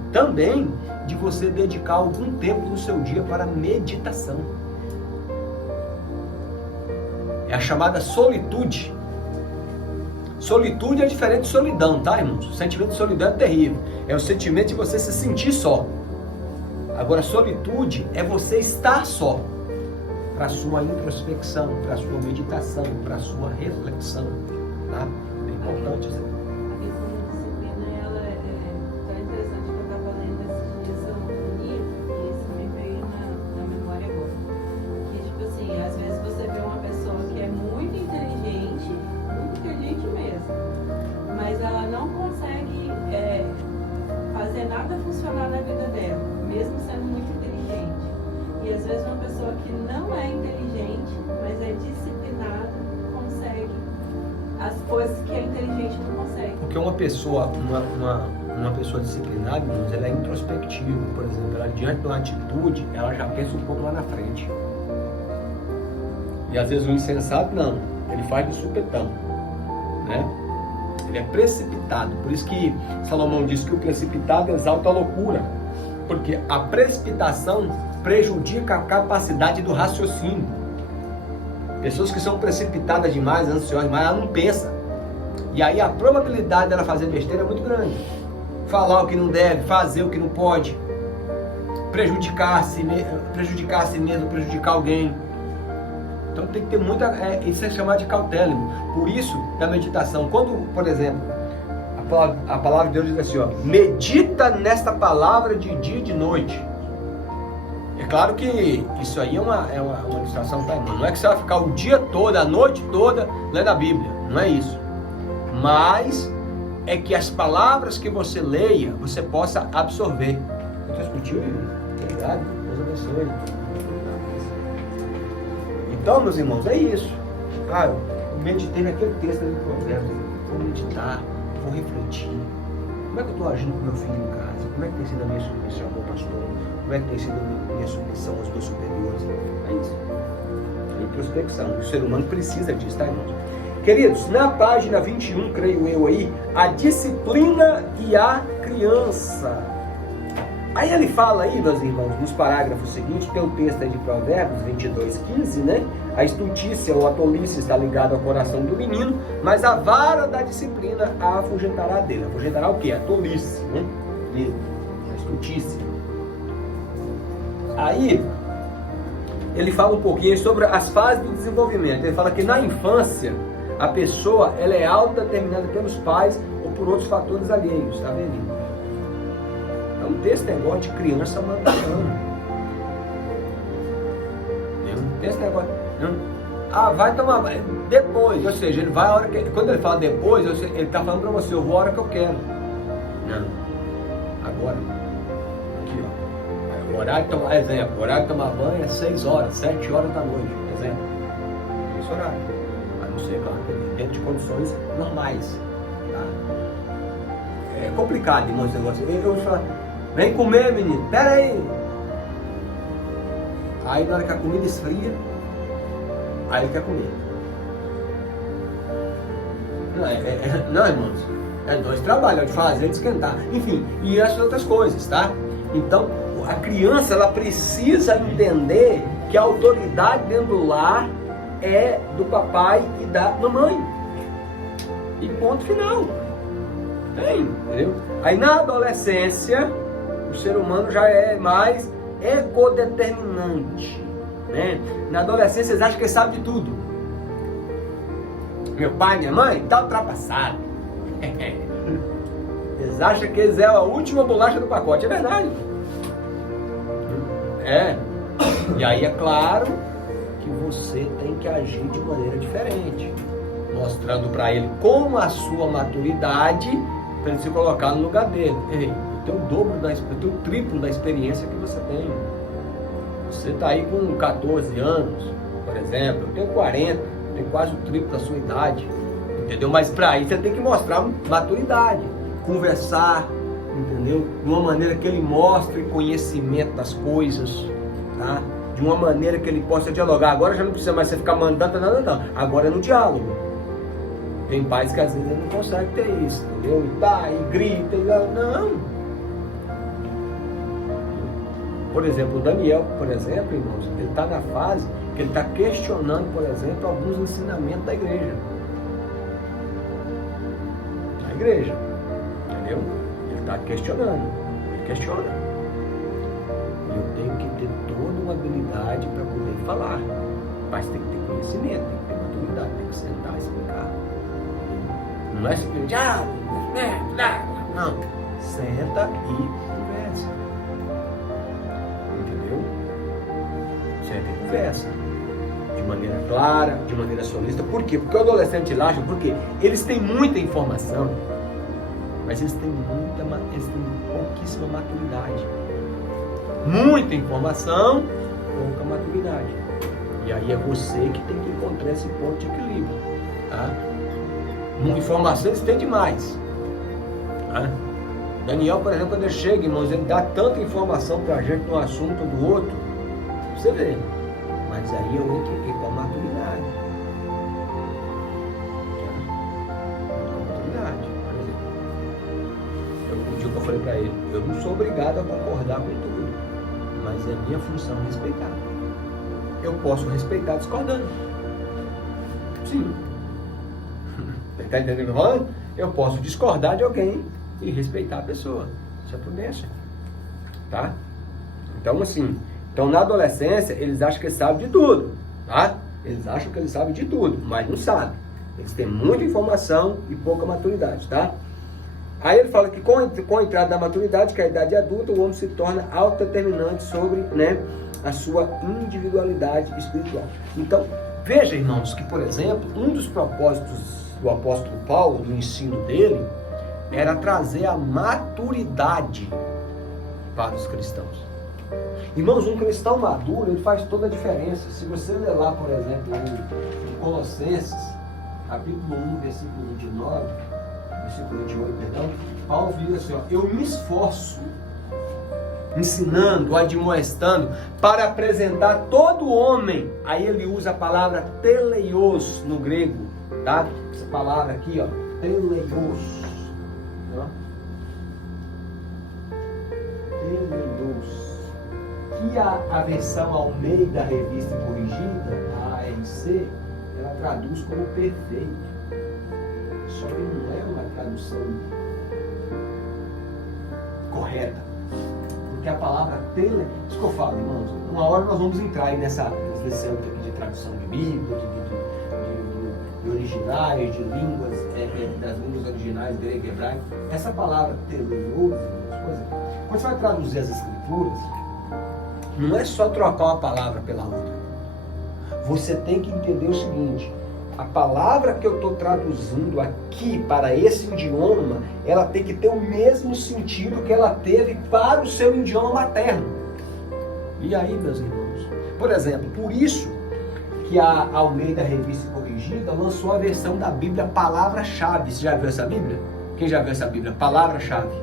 de você dedicar algum tempo no seu dia para meditação. É a chamada solitude. Solitude é diferente de solidão, tá, irmãos? O sentimento de solidão é terrível. É o sentimento de você se sentir só. Agora, solitude é você estar só. Para a sua introspecção, para a sua meditação, para a sua reflexão. Tá? É importante isso. A questão da disciplina, ela é tão interessante que eu estava lendo esses dias um livro, e isso me veio na memória agora. Que, tipo assim, às vezes você vê uma pessoa que é muito inteligente mesmo, mas ela não consegue fazer nada funcionar na vida dela, mesmo sendo muito inteligente. E às vezes uma pessoa que não é inteligente, mas é disciplinada, consegue as coisas que a inteligente não consegue. Porque uma pessoa disciplinada, ela é introspectiva, por exemplo, ela diante de uma atitude, ela já pensa um pouco lá na frente. E às vezes o insensato não, ele faz de supetão, né? Ele é precipitado. Por isso que Salomão diz que o precipitado exalta a loucura, porque a precipitação prejudica a capacidade do raciocínio. Pessoas que são precipitadas demais, ansiosas demais, ela não pensa. E aí a probabilidade dela fazer besteira é muito grande. Falar o que não deve, fazer o que não pode, prejudicar a si mesmo, prejudicar alguém. Então tem que ter muita... isso é chamado de cautela. Por isso, da meditação. Quando, por exemplo, a palavra de Deus diz assim, ó, medita nesta palavra de dia e de noite. É claro que isso aí é uma ilustração, tá, irmão? Não é que você vai ficar o dia todo, a noite toda, lendo a Bíblia. Não é isso. Mas é que as palavras que você leia, você possa absorver. Você discutiu, irmão? Obrigado. Deus abençoe. Então, meus irmãos, é isso. Cara, eu meditei naquele texto do Provérbios. Vou meditar, vou refletir. Como é que eu estou agindo com meu filho em casa? Como é que tem sido a minha submissão ao pastor? Como é que tem sido a minha submissão aos meus superiores? É isso. Introspecção. O ser humano precisa disso, tá, irmãos? Queridos, na página 21, creio eu aí, a disciplina e a criança. Aí ele fala aí, meus irmãos, nos parágrafos seguintes, tem o texto aí de Provérbios 22:15, né? A estultícia ou a tolice está ligada ao coração do menino, mas a vara da disciplina a afugentará dele. Afugentará o quê? A tolice, né? A estultícia. Aí, ele fala um pouquinho sobre as fases do desenvolvimento. Ele fala que na infância, a pessoa ela é autodeterminada pelos pais ou por outros fatores alheios, tá vendo? É um texto negócio de criança mandando. Esse negócio. Vai tomar depois, ou seja, ele vai a hora que. Quando ele fala depois, ele está falando para você, eu vou a hora que eu quero. Não. Agora. Aqui, ó. O horário de tomar, exemplo, o horário de tomar banho é 6 horas, 7 horas da noite, exemplo. Esse horário. A não ser, claro, dentro de condições normais. Tá? É complicado, irmão, esse negócio. Eu vou falar, vem comer, menino, pera aí. Aí na hora que a comida esfria, aí ele quer comer. Não, irmãos, é dois trabalhos, de fazer, de esquentar, enfim, e essas outras coisas, tá? Então, a criança, ela precisa entender que a autoridade dentro do lar é do papai e da mamãe. E ponto final. Entendeu? Aí na adolescência, o ser humano já é mais egodeterminante, né? Na adolescência eles acham que eles sabem de tudo. Meu pai, minha mãe, tá ultrapassado. Eles acham que eles é a última bolacha do pacote, é verdade. E aí é claro que você tem que agir de maneira diferente, mostrando para ele como a sua maturidade para ele se colocar no lugar dele. Tem o dobro, tem o triplo da experiência que você tem. Você está aí com 14 anos, por exemplo, eu tenho 40, tenho quase o triplo da sua idade, entendeu? Mas para isso você tem que mostrar maturidade, conversar, entendeu? De uma maneira que ele mostre conhecimento das coisas, tá? De uma maneira que ele possa dialogar. Agora já não precisa mais você ficar mandando nada, não. Agora é no diálogo. Tem pais que às vezes não conseguem ter isso, entendeu? E tá, e grita, e não. Por exemplo, o Daniel, por exemplo, irmãos, ele está na fase que ele está questionando, por exemplo, alguns ensinamentos da igreja. Da igreja, entendeu? Ele está questionando, ele questiona. Eu tenho que ter toda uma habilidade para poder falar, mas tem que ter conhecimento, tem que ter maturidade, tem que sentar e explicar. Não é simplesmente, não, senta e conversa. Senta e conversa de maneira clara, de maneira solista. Por quê? Porque o adolescente acha, porque eles têm muita informação, mas eles têm pouquíssima maturidade. Muita informação, pouca maturidade. E aí é você que tem que encontrar esse ponto de equilíbrio, tá? Informação eles têm demais, tá? Daniel, por exemplo, quando ele chega, irmãos, ele dá tanta informação pra gente no assunto do outro, você vê, mas aí eu entreguei com a maturidade. Por exemplo, o dia que eu falei para ele, eu não sou obrigado a concordar com tudo, mas é minha função respeitar. Eu posso respeitar discordando. Sim. Você está entendendo o que eu estou falando? Eu posso discordar de alguém e respeitar a pessoa. Isso é prudência. Tá? Então, assim, na adolescência, eles acham que eles sabem de tudo, tá? Eles acham que eles sabem de tudo, mas não sabem. Eles têm muita informação e pouca maturidade, tá? Aí ele fala que com a entrada da maturidade, que é a idade adulta, o homem se torna autodeterminante sobre, né, a sua individualidade espiritual. Então, veja, irmãos, que, por exemplo, um dos propósitos do apóstolo Paulo, do ensino dele, era trazer a maturidade para os cristãos. Irmãos, um cristão maduro, ele faz toda a diferença. Se você ler lá, por exemplo, em Colossenses, capítulo 1, versículo 29, versículo 28, perdão, Paulo diz assim, ó, eu me esforço, ensinando, admoestando, para apresentar todo homem, aí ele usa a palavra teleios no grego, tá? Essa palavra aqui, ó, teleios, tá? Teleios, que a versão Almeida Revista Corrigida, a ARC, ela traduz como perfeito, só que não é uma tradução correta, porque a palavra tele, isso que eu falo, irmãos, uma hora nós vamos entrar aí nesse âmbito aqui de tradução de Bíblia, de originais, de línguas, das línguas originais grego e hebraico. Essa palavra teleios, quando você vai traduzir as escrituras, não é só trocar uma palavra pela outra. Você tem que entender o seguinte: a palavra que eu estou traduzindo aqui para esse idioma, ela tem que ter o mesmo sentido que ela teve para o seu idioma materno. E aí, meus irmãos? Por exemplo, por isso que a Almeida Revista Corrigida lançou a versão da Bíblia Palavra-Chave. Você já viu essa Bíblia? Quem já viu essa Bíblia? Palavra-Chave.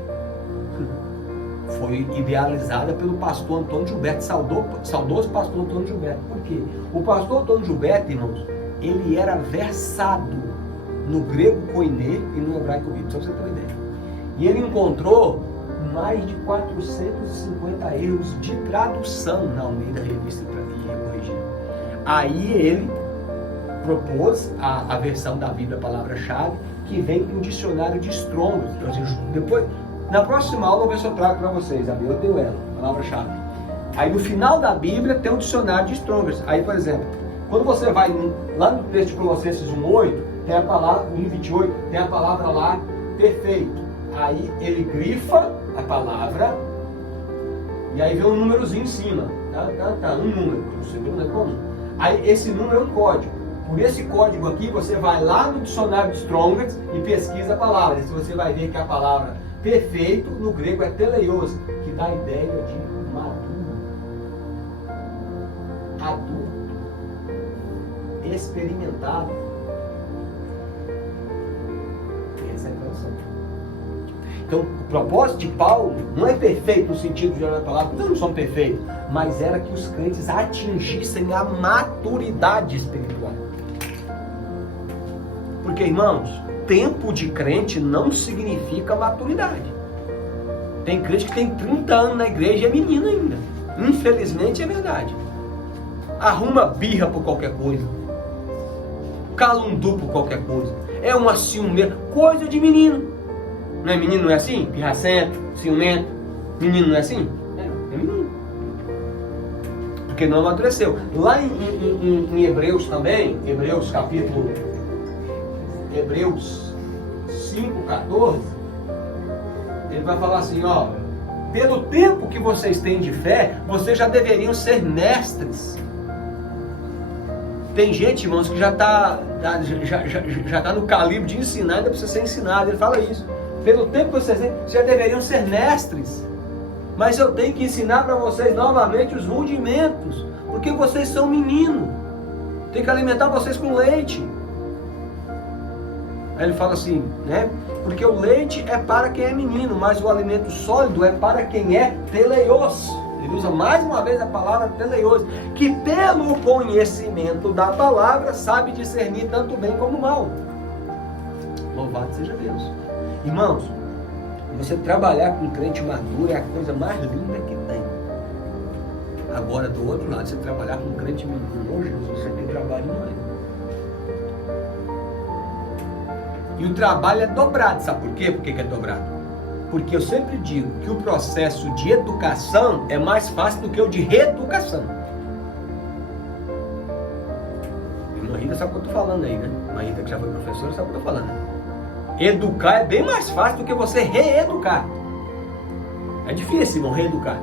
Foi idealizada pelo pastor Antônio Gilberto, saudoso pastor Antônio Gilberto. Por quê? O pastor Antônio Gilberto, irmãos, ele era versado no grego koiné e no hebraico bíblico, só para você ter uma ideia. E ele encontrou mais de 450 erros de tradução na Almeida Revista Corrigida. Aí ele propôs a versão da Bíblia Palavra-Chave, que vem com um dicionário de Strong's. Depois, na próxima aula eu vou ver se eu trago para vocês, eu tenho ela, Palavra-Chave. Aí no final da Bíblia tem um dicionário de Strong's. Aí, por exemplo, quando você vai lá no texto de Colossenses 1:8, tem a palavra, 1:28, tem a palavra lá, perfeito. Aí ele grifa a palavra e aí vem um númerozinho em cima. Um número, você viu, não é como? Aí esse número é um código. Por esse código aqui, você vai lá no dicionário de Strong's e pesquisa a palavra. E você vai ver que a palavra perfeito no grego é teleios, que dá a ideia de maduro, adulto, experimentado. Essa é a tradução. Então, o propósito de Paulo não é perfeito no sentido de olhar a palavra, não somos perfeitos, mas era que os crentes atingissem a maturidade espiritual. Porque, irmãos, tempo de crente não significa maturidade. Tem crente que tem 30 anos na igreja e é menino ainda. Infelizmente é verdade. Arruma birra por qualquer coisa. Calundu por qualquer coisa. É uma ciumeira. Coisa de menino. Não é menino, não é assim? Pirracento, ciumento. Menino não é assim? É menino. Porque não amadureceu. Lá em Hebreus também, Hebreus 5:14, ele vai falar assim, ó, pelo tempo que vocês têm de fé, vocês já deveriam ser mestres. Tem gente, irmãos, que já está no calibre de ensinar, ainda precisa ser ensinado. Ele fala isso. Pelo tempo que vocês têm, já deveriam ser mestres. Mas eu tenho que ensinar para vocês novamente os rudimentos, porque vocês são meninos. Tem que alimentar vocês com leite. Aí ele fala assim, né? Porque o leite é para quem é menino, mas o alimento sólido é para quem é teleios. Ele usa mais uma vez a palavra teleios, que pelo conhecimento da palavra sabe discernir tanto bem como mal. Louvado seja Deus. Irmãos, você trabalhar com um crente maduro é a coisa mais linda que tem. Agora, do outro lado, você trabalhar com um crente menino, Jesus, você tem trabalho mais. E o trabalho é dobrado, sabe por quê? Por que é dobrado? Porque eu sempre digo que o processo de educação é mais fácil do que o de reeducação. Irmã Rita sabe o que eu estou falando aí, né? Irmã Rita que já foi professora sabe o que eu estou falando. Educar é bem mais fácil do que você reeducar. É difícil, irmão, reeducar.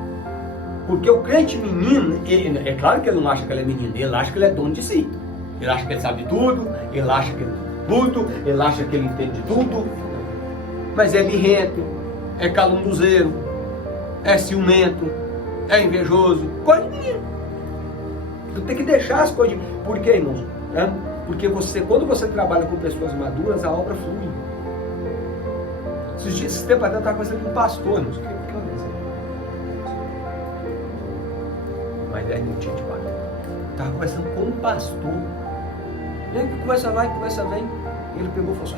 Porque o crente menino, é claro que ele não acha que ele é menino, ele acha que ele é dono de si. Ele acha que ele sabe tudo, ele acha que ele ele acha que ele entende tudo, mas é birrento, é calunduzeiro, é ciumento, é invejoso, coisa de menino. Você tem que deixar as coisas. Por quê, irmãos? Porque quando você trabalha com pessoas maduras, a obra flui. Esses tempos atrás eu estava conversando com um pastor, não sei o que mas é não tinha de pai. Estava conversando com um pastor. E aí conversa vai, conversa vem. Ele pegou e falou assim,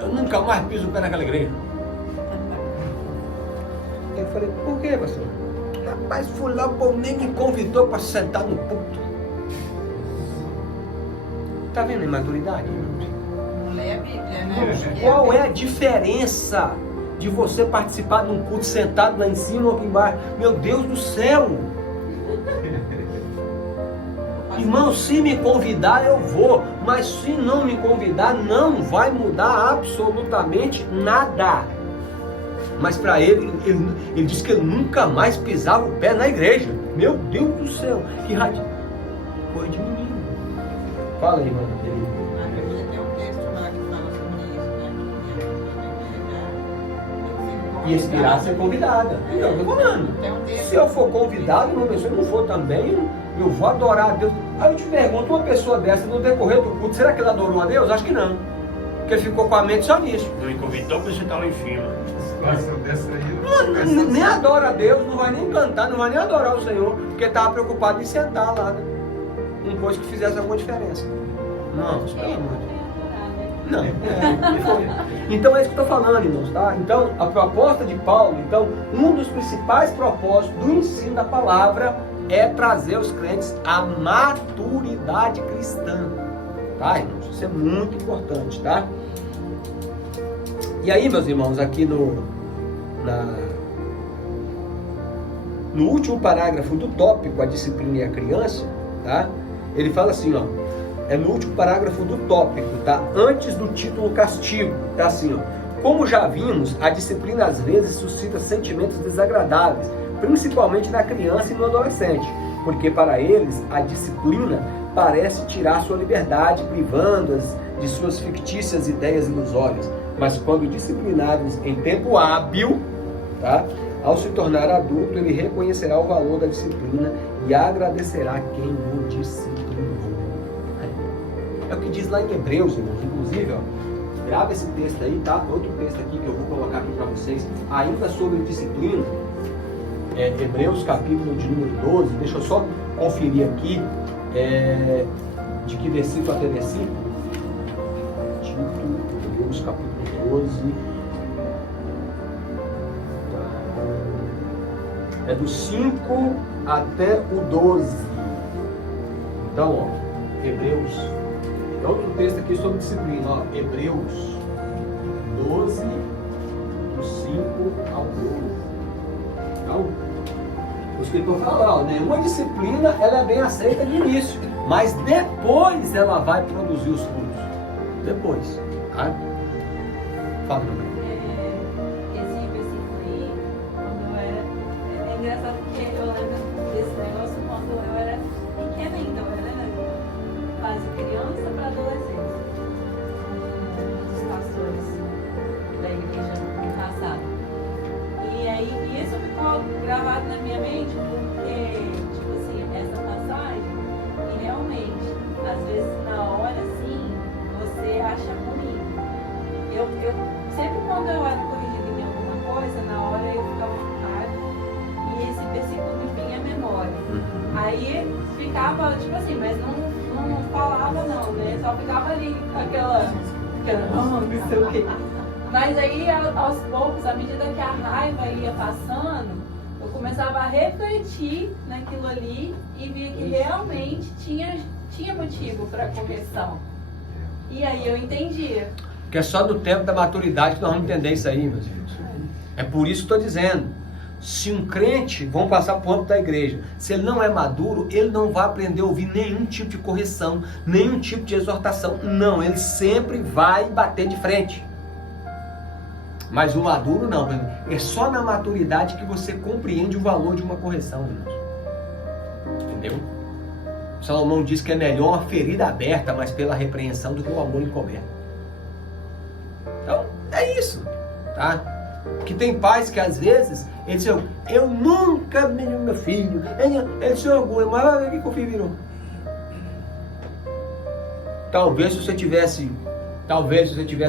eu nunca mais piso o pé naquela igreja. Eu falei, por quê, pastor? Rapaz, fui lá, o povo nem me convidou para sentar no púlpito. Tá vendo a imaturidade? Não lê a Bíblia, né? Qual é a diferença de você participar de um culto sentado lá em cima ou aqui embaixo? Meu Deus do céu! Irmão, se me convidar eu vou, mas se não me convidar não vai mudar absolutamente nada. Mas para ele disse que ele nunca mais pisava o pé na igreja. Meu Deus do céu, que rádio! Coisa de menino. Fala aí, mano. Na Bíblia tem um texto lá que fala sobre isso, né? E inspirar a ser convidada. Eu tô falando. Tem um texto. Se eu for convidado, uma pessoa não for também, eu vou adorar a Deus. Aí eu te pergunto, uma pessoa dessa no decorrer do culto, será que ele adorou a Deus? Acho que não. Porque ele ficou com a mente só nisso. Não me convidou para você estar lá em cima. Situação dessa aí. Nem adora a Deus, não vai nem cantar, não vai nem adorar o Senhor, porque estava preocupado em sentar lá, né? Uma coisa que fizesse alguma diferença. Não, pelo amor de Deus. Não. Então é isso que eu estou falando, irmãos, tá? Então, a proposta de Paulo, então, um dos principais propósitos do ensino da palavra é trazer os crentes à maturidade cristã. Tá, irmãos? Isso é muito importante, tá? E aí, meus irmãos, aqui no último parágrafo do tópico, a disciplina e a criança, tá? Ele fala assim, ó, é no último parágrafo do tópico, tá? Antes do título castigo, tá assim, ó. Como já vimos, a disciplina às vezes suscita sentimentos desagradáveis, principalmente na criança e no adolescente, porque para eles a disciplina parece tirar sua liberdade, privando-as de suas fictícias ideias ilusórias. Mas quando disciplinados em tempo hábil, tá? Ao se tornar adulto, ele reconhecerá o valor da disciplina e agradecerá quem o disciplinou. É o que diz lá em Hebreus, irmãos. Inclusive, ó, grava esse texto aí, tá? Outro texto aqui que eu vou colocar aqui para vocês, ainda sobre disciplina. Hebreus capítulo de número 12. Deixa eu só conferir aqui de que versículo até versículo. Hebreus capítulo 12. É do 5 até o 12. Então, ó, Hebreus. É outro texto aqui sobre disciplina, ó. Hebreus 12, do 5 ao 12. Então, o escritor fala, ó, nenhuma disciplina ela é bem aceita de início, mas depois ela vai produzir os frutos. Depois, tá? Fala, meu bem. Esse versículo aí, quando eu era... É engraçado porque eu lembro desse negócio quando eu era pequena ainda, eu era quase criança para adolescente. Um dos pastores da igreja no passado. E aí isso ficou gravado na minha mente porque, tipo assim, essa passagem, e realmente, às vezes na hora assim, você acha ruim. Eu sempre quando eu era corrigida em alguma coisa, na hora eu ficava com raiva e esse versículo me vinha à memória. Aí ficava, tipo assim, mas não falava não, né? Só ficava ali aquela não sei o quê. Mas aí aos poucos, à medida que a raiva ia passando, eu começava a refletir naquilo ali e via que realmente tinha motivo para correção. E aí eu entendia. Porque é só no tempo da maturidade que nós vamos entender isso aí, meus irmãos. É por isso que estou dizendo. Se um crente, vamos passar para o âmbito da igreja, se ele não é maduro, ele não vai aprender a ouvir nenhum tipo de correção, nenhum tipo de exortação. Não, ele sempre vai bater de frente. Mas o maduro não. É só na maturidade que você compreende o valor de uma correção, irmãos. Entendeu? Salomão diz que é melhor uma ferida aberta, mas pela repreensão, do que um amor encoberto. Então, é isso, tá? Que tem pais que às vezes, eles dizem, eu nunca me meu filho, ele se orgulha, mas olha o que o filho virou. Talvez se você tivesse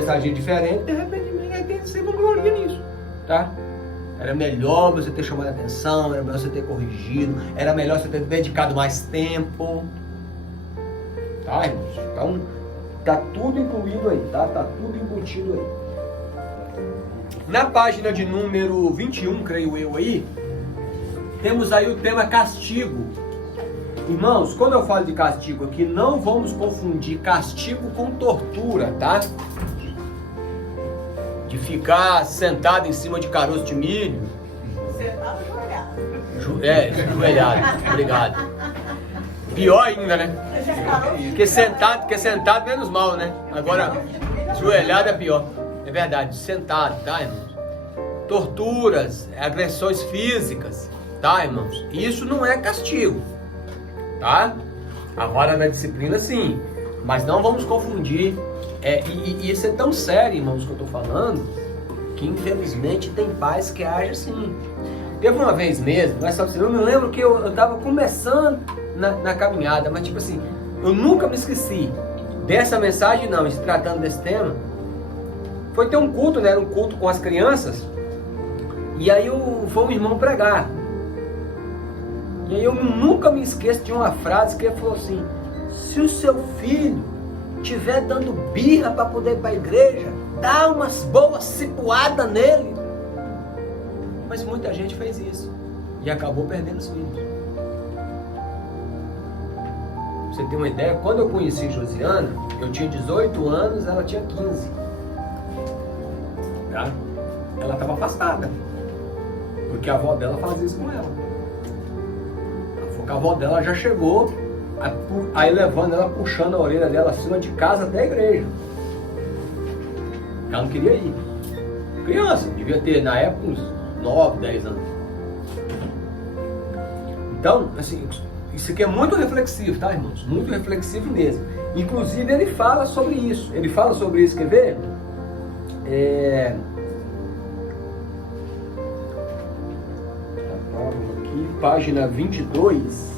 agido diferente, de repente ninguém tem que ser tá? Era melhor você ter chamado a atenção, era melhor você ter corrigido, era melhor você ter dedicado mais tempo. Tá, irmãos? Então, tá tudo incluído aí, tá? Tá tudo embutido aí. Na página de número 21, creio eu aí, temos aí o tema castigo. Irmãos, quando eu falo de castigo aqui, não vamos confundir castigo com tortura, tá? De ficar sentado em cima de caroço de milho. Sentado joelhado. Joelhado, obrigado. Pior ainda, né? Porque sentado menos mal, né? Agora, joelhado é pior. É verdade, sentado, tá, irmãos? Torturas, agressões físicas, tá, irmãos? Isso não é castigo, tá? Agora na disciplina, sim. Mas não vamos confundir. E isso é tão sério, irmãos, que eu tô falando, que infelizmente tem pais que agem assim. Teve uma vez mesmo, mas só pra você, eu me lembro que eu tava começando na caminhada, mas tipo assim, eu nunca me esqueci dessa mensagem, não, se tratando desse tema. Foi ter um culto, né? Era um culto com as crianças. E aí foi um irmão pregar. E aí eu nunca me esqueço de uma frase que ele falou assim: se o seu filho estiver dando birra para poder ir para a igreja, dá umas boas cipuadas nele. Mas muita gente fez isso e acabou perdendo os filhos. Pra você ter uma ideia, quando eu conheci Josiana, eu tinha 18 anos, ela tinha 15. Tá? Ela estava afastada, porque a avó dela fazia isso com ela. A avó dela já chegou, aí levando ela, puxando a orelha dela acima de casa até a igreja. Ela não queria ir. Criança, devia ter na época uns 9, 10 anos. Então, assim, isso aqui é muito reflexivo, tá, irmãos? Muito reflexivo mesmo. Inclusive ele fala sobre isso. Ele fala sobre isso, quer ver? Aqui, página 22.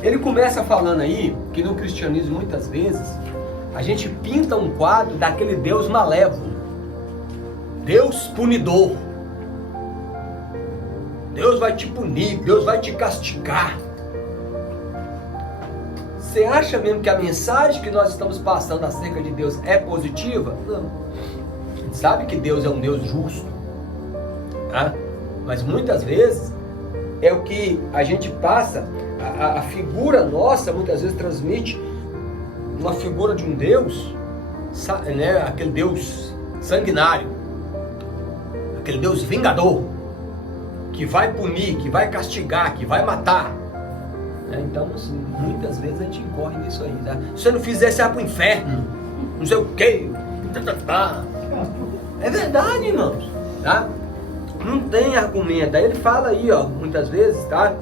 Ele começa falando aí que no cristianismo muitas vezes a gente pinta um quadro daquele Deus malévolo, Deus punidor. Deus vai te punir, Deus vai te castigar. Você acha mesmo que a mensagem que nós estamos passando acerca de Deus é positiva? Não. A gente sabe que Deus é um Deus justo, tá? Mas muitas vezes é o que a gente passa, a figura nossa muitas vezes transmite uma figura de um Deus, né? Aquele Deus sanguinário, aquele Deus vingador, que vai punir, que vai castigar, que vai matar. Então, assim, muitas vezes a gente incorre nisso aí, tá? Se você não fizer, você vai pro inferno, não sei o quê. É verdade, irmãos, tá? Não tem argumento. Aí ele fala aí, ó, muitas vezes, tá?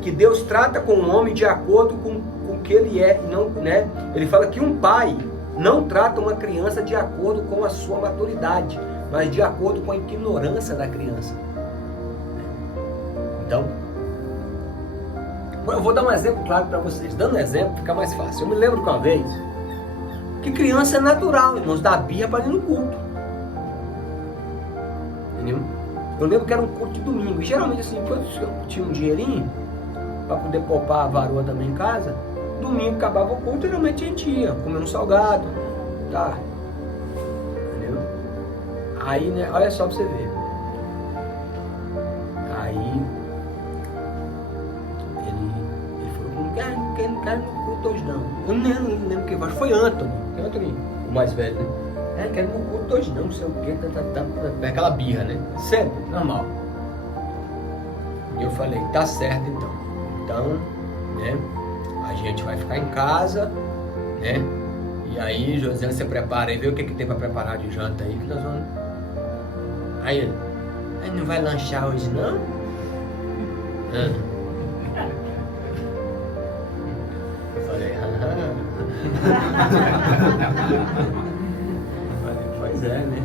Que Deus trata com o homem de acordo com o que ele é, não, né? Ele fala que um pai não trata uma criança de acordo com a sua maturidade, mas de acordo com a ignorância da criança. Então, eu vou dar um exemplo claro para vocês. Dando um exemplo, fica mais fácil. Eu me lembro que uma vez, que criança é natural, irmãos, da birra para ir no culto. Entendeu? Eu lembro que era um culto de domingo. E geralmente, assim, quando eu tinha um dinheirinho, para poder poupar a varoa também em casa, domingo acabava o culto, geralmente a gente ia comer um salgado, tá? Entendeu? Aí, né, olha só pra você ver. Aí ele falou, não quero no culto hoje não. Eu não lembro quem foi, foi Anthony, o mais velho, né? Não quero no culto hoje não sei o que, aquela birra, né? Sempre, normal. E eu falei, tá certo então. Então, né, a gente vai ficar em casa, né? E aí, Josiane, você prepara aí, vê o que tem para preparar de janta aí, que nós vamos. Aí ele, não vai lanchar hoje não? Eu falei, pois é, né?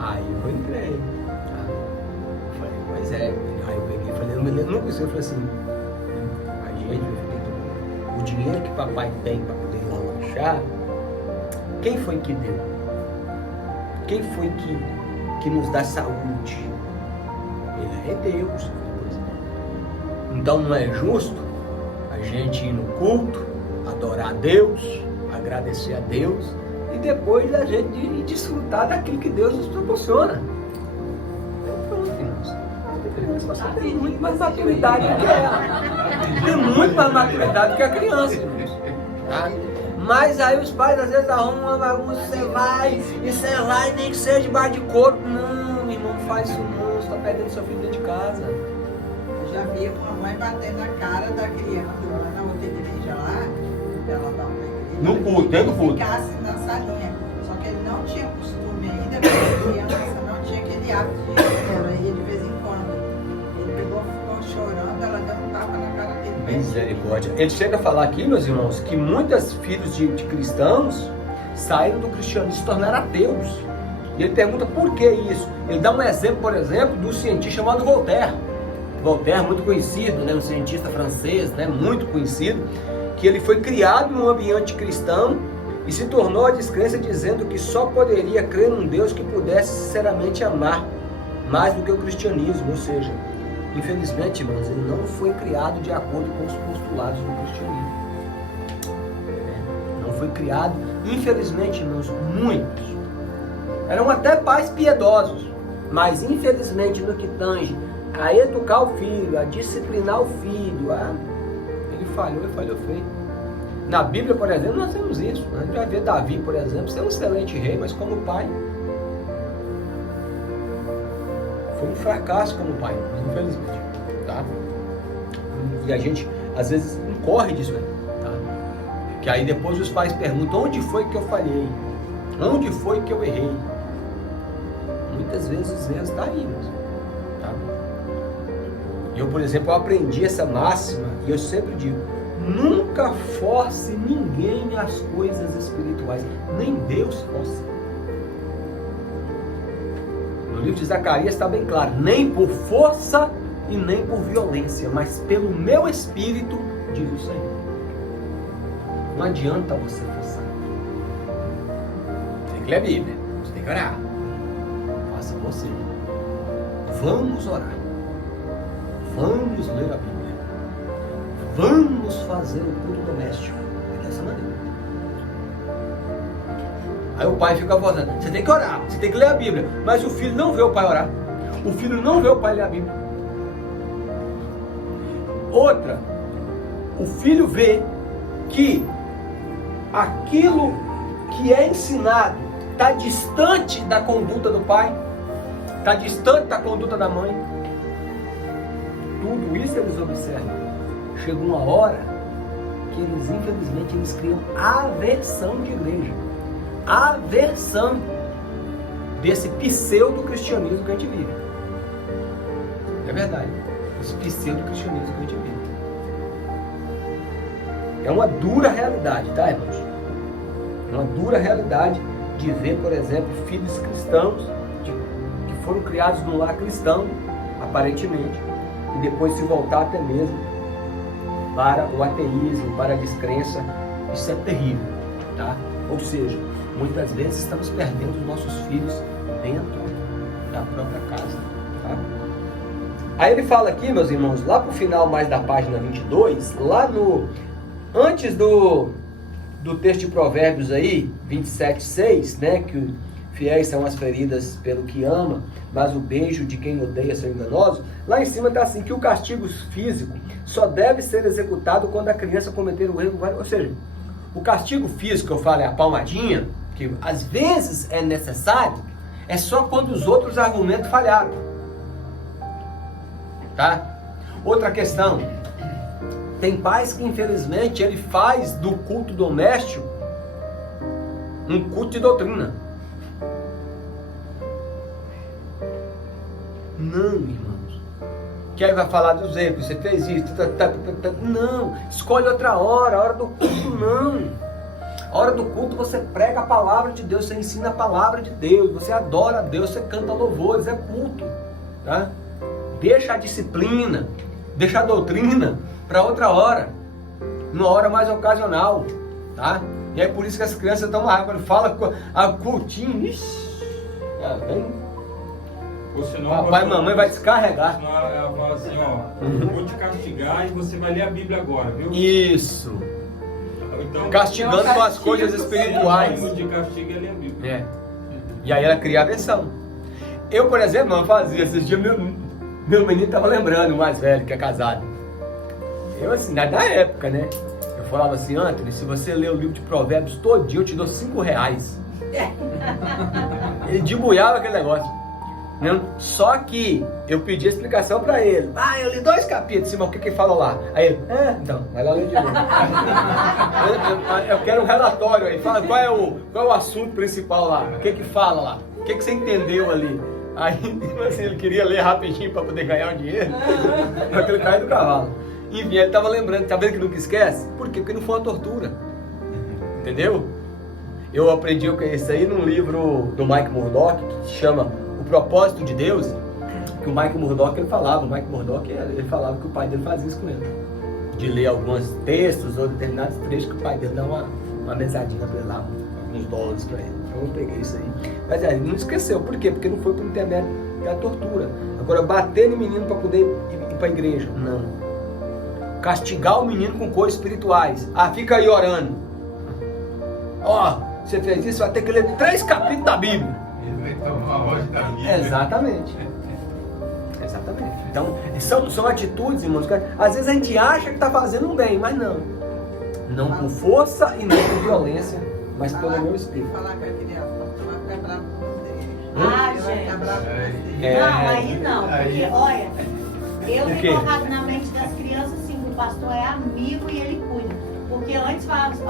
Aí eu entrei. Eu falei, pois é. Aí eu peguei e falei, eu me lembro, nunca esqueci, eu falei assim, o dinheiro que papai tem para poder lanchar, quem foi que deu? quem foi que nos dá saúde? Ele é Deus. Então não é justo a gente ir no culto, adorar a Deus, agradecer a Deus e depois a gente ir desfrutar daquilo que Deus nos proporciona. Você tem muito mais maturidade do que ela. Tem muito mais maturidade do que a criança, irmãos. Tá? Mas aí os pais às vezes arrumam uma bagunça, você vai e nem que seja debaixo de couro. Não, irmão, não faz isso não, você está perdendo seu filho dentro de casa. Eu já vi uma mãe batendo na cara da criança lá na outra igreja lá, ela dá uma igreja. No culto, dentro do culto. Ficasse na salinha. Só que ele não tinha costume ainda, porque a criança não tinha aquele hábito de ir, ela ia de vez em quando. Ele pegou, ficou chorando, ela deu um tapa na cara dele. Misericórdia. Ele chega a falar aqui, meus irmãos, que muitos filhos de cristãos saíram do cristianismo e se tornaram ateus. E ele pergunta por que isso. Ele dá um exemplo, por exemplo, do cientista chamado Voltaire. Voltaire, muito conhecido, né, um cientista francês, né, muito conhecido, que ele foi criado num ambiente cristão e se tornou a descrença dizendo que só poderia crer num Deus que pudesse sinceramente amar mais do que o cristianismo, ou seja, infelizmente, irmãos, ele não foi criado de acordo com os postulados do cristianismo. Não foi criado, infelizmente, irmãos, muitos. Eram até pais piedosos, mas infelizmente no que tange a educar o filho, a disciplinar o filho, ele falhou feio. Na Bíblia, por exemplo, nós temos isso. A gente vai ver Davi, por exemplo, ser um excelente rei, mas como pai foi um fracasso como pai, infelizmente, tá? E a gente às vezes incorre disso aí, tá? Que aí depois os pais perguntam: onde foi que eu falhei? Onde foi que eu errei? Muitas vezes os erros estão aí mesmo, tá? Eu, por exemplo, eu aprendi essa máxima e eu sempre digo: nunca force ninguém às coisas espirituais, nem Deus force. No livro de Zacarias está bem claro: nem por força e nem por violência, mas pelo meu espírito, diz o Senhor. Não adianta você forçar. Você tem que ler a Bíblia, você tem que orar. Faça você. Vamos orar. Vamos ler a Bíblia. Vamos fazer o culto doméstico. É dessa maneira. Aí o pai fica falando: você tem que orar, você tem que ler a Bíblia. Mas o filho não vê o pai orar. O filho não vê o pai ler a Bíblia. Outra, o filho vê que aquilo que é ensinado está distante da conduta do pai, está distante da conduta da mãe. Tudo isso eles observam. Chega uma hora que eles, infelizmente, eles criam aversão de igreja. Aversão desse pseudo-cristianismo que a gente vive. É verdade. Esse pseudo-cristianismo que a gente vive. É uma dura realidade, tá, irmãos? É uma dura realidade de ver, por exemplo, filhos cristãos que foram criados num lar cristão, aparentemente, e depois se voltar até mesmo para o ateísmo, para a descrença. Isso é terrível, tá? Ou seja, muitas vezes estamos perdendo os nossos filhos dentro da própria casa, tá? Aí ele fala aqui, meus irmãos, lá para o final mais da página 22, lá no... antes do texto de Provérbios aí, 27:6, né, que fiéis são as feridas pelo que ama, mas o beijo de quem odeia são enganosos. Lá em cima está assim, que o castigo físico só deve ser executado quando a criança cometer o erro. Ou seja, o castigo físico que eu falo é a palmadinha, que às vezes é necessário, é só quando os outros argumentos falharam. Tá? Outra questão: tem pais que infelizmente ele faz do culto doméstico um culto de doutrina. Não, irmãos. Que aí vai falar dos erros, você fez isso, não, escolhe outra hora, a hora do culto não. A hora do culto você prega a palavra de Deus, você ensina a palavra de Deus, você adora a Deus, você canta louvores, é culto, tá? Deixa a disciplina, deixa a doutrina para outra hora, numa hora mais ocasional, tá? E é por isso que as crianças estão lá, quando fala a cultinho, Ou senão, Papai e mamãe vai descarregar. Senão ela fala assim, ó, vou te castigar e você vai ler a Bíblia agora, viu? Isso. Então, Castigando com as coisas espirituais. O de castigo é ler a Bíblia. É. E aí ela cria a versão. Eu, por exemplo, não fazia. Esses dias meu menino estava lembrando, o mais velho, que é casado. Eu, assim, da época, né? Eu falava assim, Anthony, se você ler o livro de Provérbios todinho, eu te dou R$5. Ele debuiava aquele negócio. Né? Só que eu pedi explicação pra ele. Eu li 2 capítulos, mas o que fala lá? Aí ele, então, vai lá ler de novo. eu quero um relatório aí. Fala qual é o assunto principal lá? O que fala lá? O que você entendeu ali? Aí, assim, ele queria ler rapidinho pra poder ganhar o dinheiro. Pra que ele caia do cavalo. Enfim, ele tava lembrando, tá vendo que nunca esquece? Por quê? Porque não foi uma tortura. Entendeu? Eu aprendi isso aí num livro do Mike Murdock, que se chama O Propósito de Deus, que o Mike Murdock ele falava que o pai dele fazia isso com ele. De ler alguns textos ou determinados trechos que o pai dele dá uma mesadinha pra ele lá, uns dólares pra ele. Então eu peguei isso aí. Mas ele não esqueceu. Por quê? Porque não foi por intermédio da tortura. Agora, bater no menino para poder ir pra igreja. Não. Castigar o menino com coisas espirituais. Fica aí orando. Você fez isso, vai ter que ler 3 capítulos da Bíblia. Ele vai tomar a voz da Bíblia. Exatamente. Então, são atitudes, irmãos, que às vezes a gente acha que está fazendo um bem, mas não. Não com força e não com violência, mas pelo meu espírito. Falar com a criança, você vai ficar bravo com você. Você vai ficar bravo com você. Não, aí não, porque olha, eu O quê? tenho colocado na mente das crianças assim, que o pastor é amigo e ele cuida. Porque antes falava assim,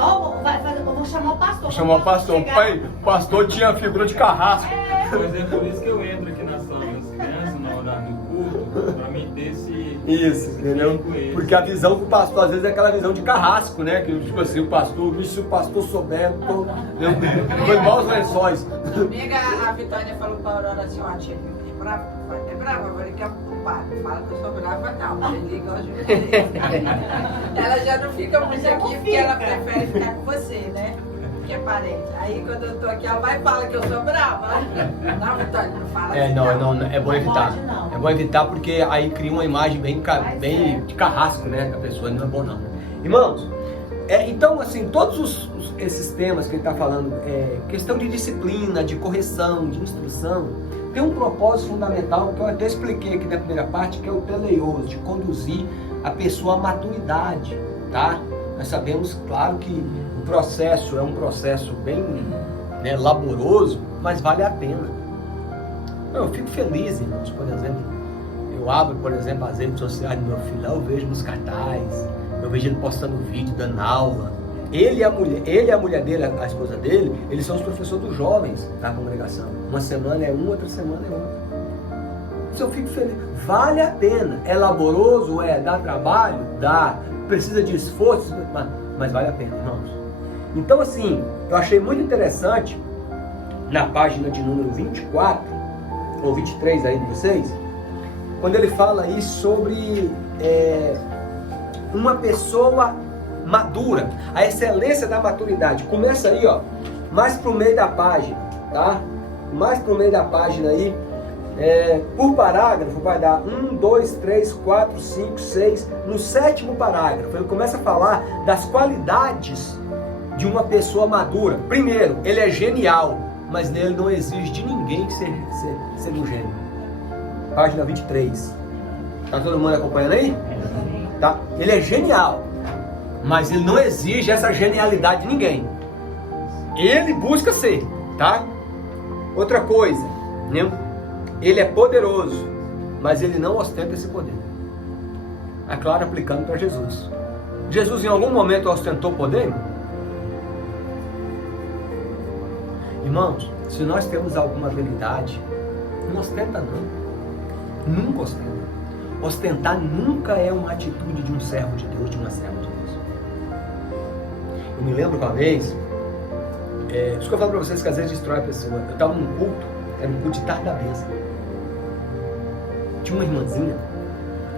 eu vou chamar o pastor. Chamar o pastor. Pai, o pastor tinha a figura de carrasco. Pois é por isso que eu entro aqui na sala das crianças, na hora do culto, pra mim ter Isso, entendeu? Porque a visão do pastor, às vezes, é aquela visão de carrasco, né? Que, tipo assim, se o pastor souber, foi igual os lençóis. Amiga, a Vitória falou pra Aurora assim, tia, é brava, agora ele quer o padre. Fala que eu sou brava, não. Ele gosta de ela já não fica muito aqui, porque ela prefere ficar com você, né? Que é parente. Aí quando eu tô aqui, ela vai e fala que eu sou brava. Não, Vitória, não fala assim. Não, é bom evitar. pode, não. É bom evitar porque aí cria uma imagem bem de carrasco, né? Da pessoa, não é bom não. Irmãos, então assim, todos esses temas que ele está falando, questão de disciplina, de correção, de instrução, tem um propósito fundamental que eu até expliquei aqui na primeira parte, que é o teleios, de conduzir a pessoa à maturidade, tá? Nós sabemos, claro, que o processo é um processo bem laboroso, mas vale a pena. Eu fico feliz, irmãos, por exemplo, eu abro, por exemplo, as redes sociais do meu filho, eu vejo nos cartazes, eu vejo ele postando vídeo, dando aula. Ele e a mulher dele, a esposa dele, eles são os professores dos jovens da congregação. Uma semana é um, outra semana é outra. Isso eu fico feliz. Vale a pena. É laboroso? Dá trabalho? Dá. Precisa de esforço? Mas vale a pena, irmãos. Então, assim, eu achei muito interessante, na página de número 24, ou 23 aí de vocês, quando ele fala aí sobre uma pessoa madura, a excelência da maturidade. Começa aí, mais pro meio da página, tá? Mais pro meio da página aí, por parágrafo vai dar 1, 2, 3, 4, 5, 6. No 7º parágrafo, ele começa a falar das qualidades de uma pessoa madura. Primeiro, ele é genial, mas nele não exige de ninguém que seja um gênio. Página 23. Tá todo mundo acompanhando aí? Tá? Ele é genial, mas ele não exige essa genialidade de ninguém. Ele busca ser, tá? Outra coisa, né? Ele é poderoso, mas ele não ostenta esse poder. É claro, aplicando para Jesus. Jesus em algum momento ostentou poder? Irmãos, se nós temos alguma habilidade, não ostenta não. Nunca ostenta. Ostentar nunca é uma atitude de um servo de Deus, de uma serva de Deus. Eu me lembro uma vez, isso que eu falo para vocês que às vezes destrói a pessoa. Eu estava num culto, era um culto de tarde da bênção. Tinha uma irmãzinha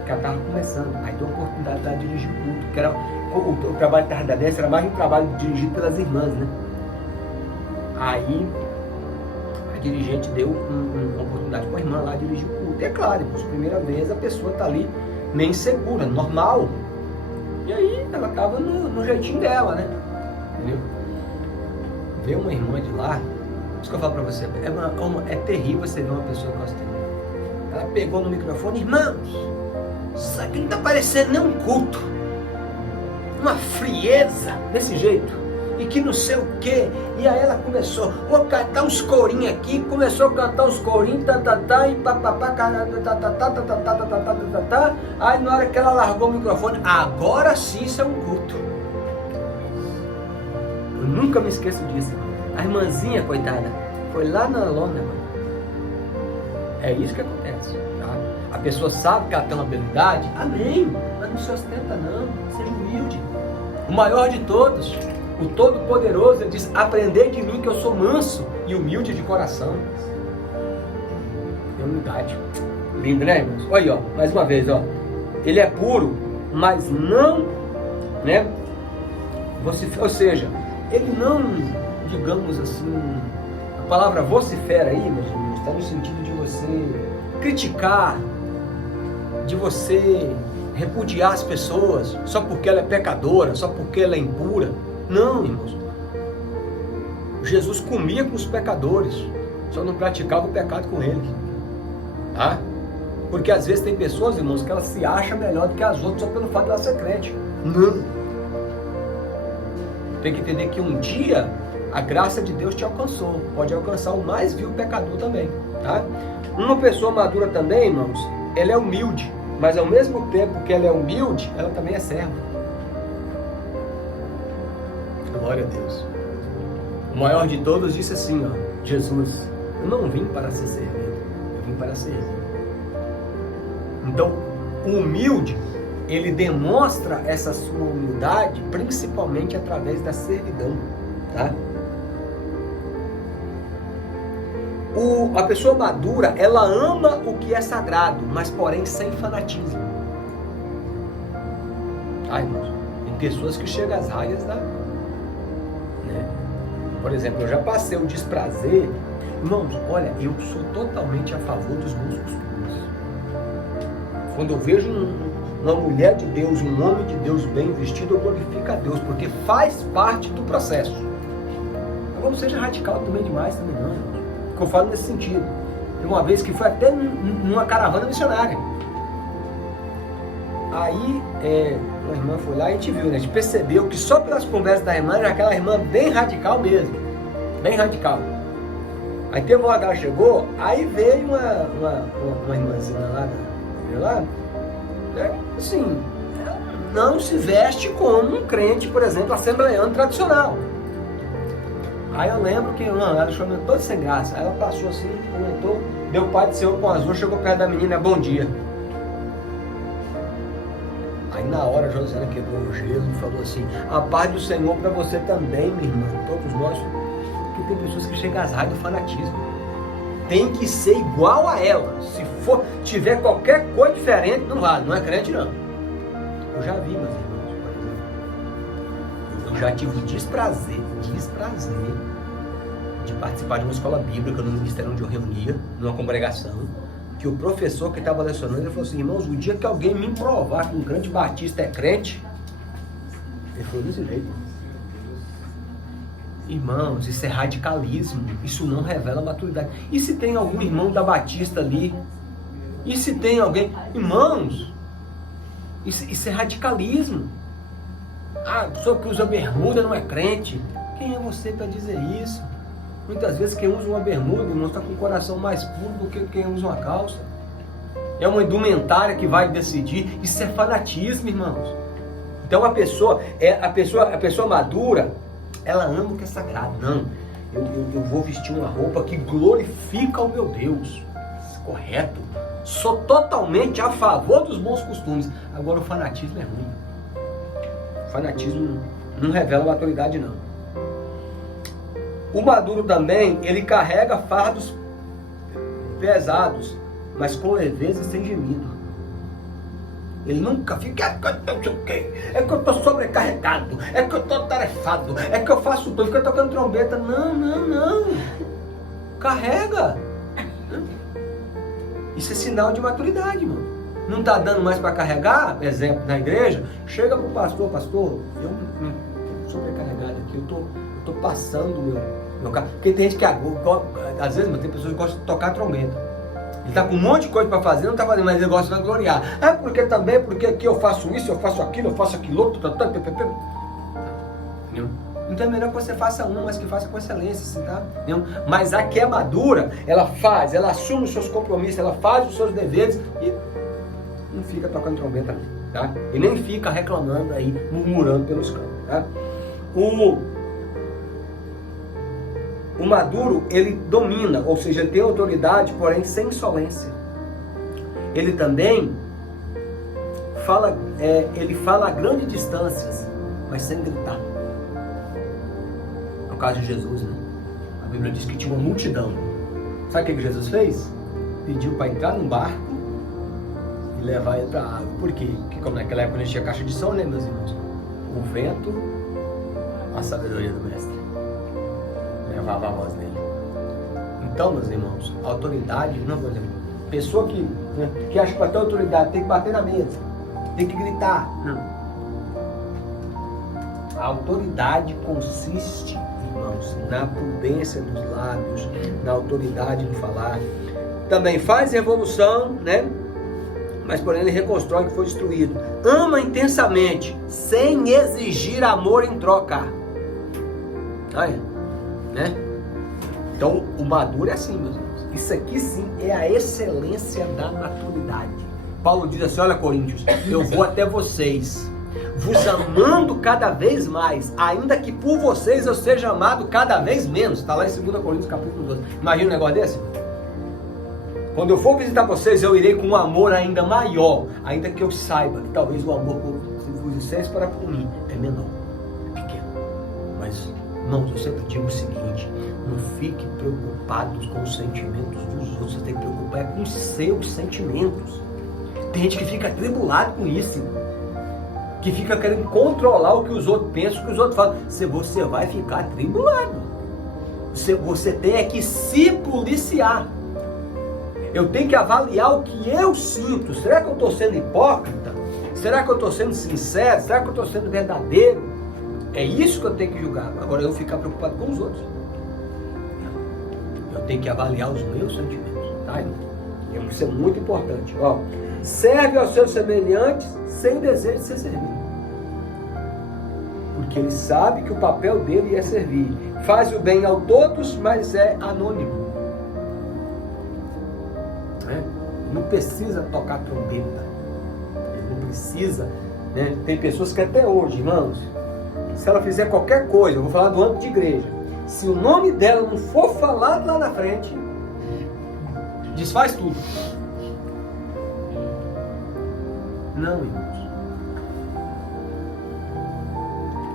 que ela estava começando, aí deu a oportunidade de dirigir o culto, que era o trabalho de tarde da bênção era mais um trabalho dirigido pelas irmãs, né? Aí dirigente deu uma oportunidade para a irmã lá dirigir o culto. E é claro, por primeira vez a pessoa está ali meio insegura, normal. E aí ela estava no jeitinho dela, né? Entendeu? Veio uma irmã de lá, isso que eu falo para você, é terrível você ver uma pessoa encostando. Ela pegou no microfone: irmãos, isso aqui não está parecendo nem um culto. Uma frieza desse jeito. E que não sei o que. E aí ela começou a cantar uns corinhos aqui, começou a cantar uns corinhos, e papapá, aí na hora que ela largou o microfone, agora sim isso é um culto. Eu nunca me esqueço disso. A irmãzinha, coitada, foi lá na lona, mano. É isso que acontece, tá? A pessoa sabe que ela tem uma habilidade, amém, mas não se ostenta não, seja humilde. O maior de todos, o Todo-Poderoso, ele diz: aprendei de mim que eu sou manso e humilde de coração. É humildade. Lindo, né, irmãos? Olha aí, ó, mais uma vez, ó. Ele é puro, mas não, né? Ou seja, ele não, digamos assim, a palavra vocifera aí, meus irmãos, está no sentido de você criticar, de você repudiar as pessoas só porque ela é pecadora, só porque ela é impura. Não, irmãos. Jesus comia com os pecadores, só não praticava o pecado com eles. Tá? Porque às vezes tem pessoas, irmãos, que elas se acham melhor do que as outras só pelo fato de ela ser crente. Não. Tem que entender que um dia a graça de Deus te alcançou. Pode alcançar o mais vil pecador também. Tá? Uma pessoa madura também, irmãos, ela é humilde. Mas ao mesmo tempo que ela é humilde, ela também é serva. Glória a Deus. O maior de todos disse assim, ó: Jesus, eu não vim para ser servido, eu vim para servir. Então, o humilde, ele demonstra essa sua humildade principalmente através da servidão, tá? A pessoa madura, ela ama o que é sagrado, mas porém sem fanatismo. Ai, irmãos, tem pessoas que chegam às raias da... né? Por exemplo, eu já passei o desprazer. Irmãos, olha, eu sou totalmente a favor dos bons costumes. Quando eu vejo uma mulher de Deus, um homem de Deus bem vestido, eu glorifico a Deus, porque faz parte do processo. Agora não seja radical também demais, também não, irmãos. Que eu falo nesse sentido. Teve uma vez que foi até numa caravana missionária. Aí uma irmã foi lá e a gente viu, né? A gente percebeu que só pelas conversas da irmã era aquela irmã bem radical mesmo. Bem radical. Aí teve uma hora que ela chegou, aí veio uma irmãzinha lá, né? Assim, ela não se veste como um crente, por exemplo, assembleiano tradicional. Aí eu lembro que ela chamou toda sem graça. Aí ela passou assim, comentou, deu pai do Senhor com azul, chegou perto da menina: bom dia. Aí na hora a Josiana quebrou o gelo e falou assim: a paz do Senhor para você também, minha irmã, todos nós. Porque tem pessoas que chegam às raias do fanatismo. Tem que ser igual a ela. Se tiver qualquer coisa diferente, não vale, não é crente não. Eu já vi, meus irmãos, por exemplo. Eu já tive desprazer de participar de uma escola bíblica, no ministério onde eu reunia, numa congregação, que o professor que estava lecionando, ele falou assim: irmãos, o dia que alguém me provar que um crente batista é crente, ele falou desse jeito. Irmãos, isso é radicalismo, isso não revela maturidade. E se tem algum irmão da Batista ali? E se tem alguém? Irmãos, isso é radicalismo. Ah, a pessoa que usa bermuda não é crente. Quem é você para dizer isso? Muitas vezes quem usa uma bermuda, irmão, está com o coração mais puro do que quem usa uma calça. É uma indumentária que vai decidir. Isso é fanatismo, irmãos. Então a pessoa madura, ela ama o que é sagrado. Não, eu vou vestir uma roupa que glorifica o meu Deus. Correto. Sou totalmente a favor dos bons costumes. Agora o fanatismo é ruim. O fanatismo não revela maturidade, não. O maduro também, ele carrega fardos pesados, mas com leveza e sem gemido. Ele nunca fica: é que eu estou sobrecarregado, é que eu estou tarefado, é que eu faço tudo, fica tocando trombeta. Não. Carrega. Isso é sinal de maturidade, irmão. Não está dando mais para carregar, exemplo, na igreja, chega para o pastor, eu sou sobrecarregado aqui, eu tô passando meu carro. Porque tem gente que, às vezes, tem pessoas que gostam de tocar trombeta. Ele está com um monte de coisa para fazer, não está fazendo, mas ele gosta de gloriar. Porque aqui eu faço isso, eu faço aquilo outro, então é melhor que você faça uma, mas que faça com excelência, assim, tá? Mas a que é madura, ela assume os seus compromissos, ela faz os seus deveres e não fica tocando trombeta, tá? E nem fica reclamando aí, murmurando pelos campos, tá? O maduro, ele domina, ou seja, ele tem autoridade, porém sem insolência. Ele também fala a grandes distâncias, mas sem gritar. No caso de Jesus, né? A Bíblia diz que tinha uma multidão. Sabe o que Jesus fez? Pediu para entrar num barco e levar ele para a água. Por quê? Porque como naquela época não tinha caixa de som, né, meus irmãos? O vento, a sabedoria do mestre, levava a voz dele. Então, meus irmãos, a autoridade, não, por exemplo, pessoa que acha que para ter autoridade tem que bater na mesa, tem que gritar. Não. A autoridade consiste, irmãos, na prudência dos lábios, na autoridade de falar. Também faz revolução, né? Mas porém ele reconstrói o que foi destruído. Ama intensamente, sem exigir amor em troca. Né? Então o maduro é assim, meus irmãos. Isso aqui sim é a excelência da maturidade. Paulo diz assim: olha, Coríntios, eu vou até vocês, vos amando cada vez mais, ainda que por vocês eu seja amado cada vez menos. Está lá em 2 Coríntios capítulo 12. Imagina um negócio desse? Quando eu for visitar vocês, eu irei com um amor ainda maior, ainda que eu saiba que talvez o amor que vocês para por mim é menor, é pequeno. Mas, irmãos, eu sempre digo o seguinte: não fique preocupados com os sentimentos dos outros, você tem que preocupar com os seus sentimentos. Tem gente que fica atribulado com isso, que fica querendo controlar o que os outros pensam, o que os outros falam. Você vai ficar atribulado. Você tem que se policiar. Eu tenho que avaliar o que eu sinto. Será que eu estou sendo hipócrita? Será que eu estou sendo sincero? Será que eu estou sendo verdadeiro? É isso que eu tenho que julgar. Agora eu ficar preocupado com os outros. Eu tenho que avaliar os meus sentimentos. Tá? Isso é muito importante. Ó, serve aos seus semelhantes sem desejo de ser servido. Porque ele sabe que o papel dele é servir. Faz o bem a todos, mas é anônimo. Não precisa tocar trombeta, não precisa, né? Tem pessoas que até hoje, irmãos, se ela fizer qualquer coisa, eu vou falar do âmbito de igreja, se o nome dela não for falado lá na frente, desfaz tudo. Não, irmãos.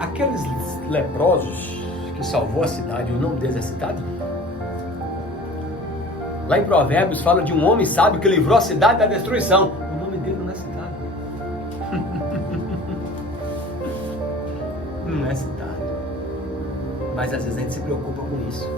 Aqueles leprosos que salvou a cidade, o nome deles é citado? Lá em Provérbios fala de um homem sábio que livrou a cidade da destruição. O nome dele não é citado. Não é citado. Mas às vezes a gente se preocupa com isso.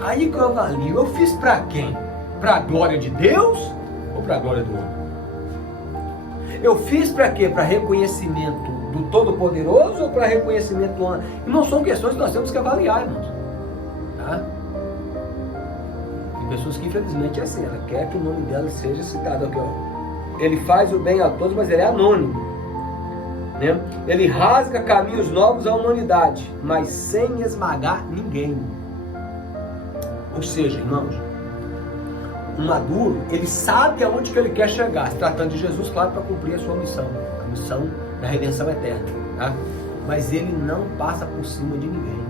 Aí que eu avalio, eu fiz para quem? Para a glória de Deus ou para a glória do homem? Eu fiz para quê? Para reconhecimento do Todo-Poderoso ou para reconhecimento do homem? E não são questões que nós temos que avaliar, irmãos. Tá? Pessoas que infelizmente é assim, ela quer que o nome dela seja citado aqui, ó. Ele faz o bem a todos, mas ele é anônimo, né? Ele rasga caminhos novos à humanidade, mas sem esmagar ninguém. Ou seja, irmãos, o maduro, ele sabe aonde que ele quer chegar, se tratando de Jesus, claro, para cumprir a sua missão, a missão da redenção eterna, tá? Mas ele não passa por cima de ninguém.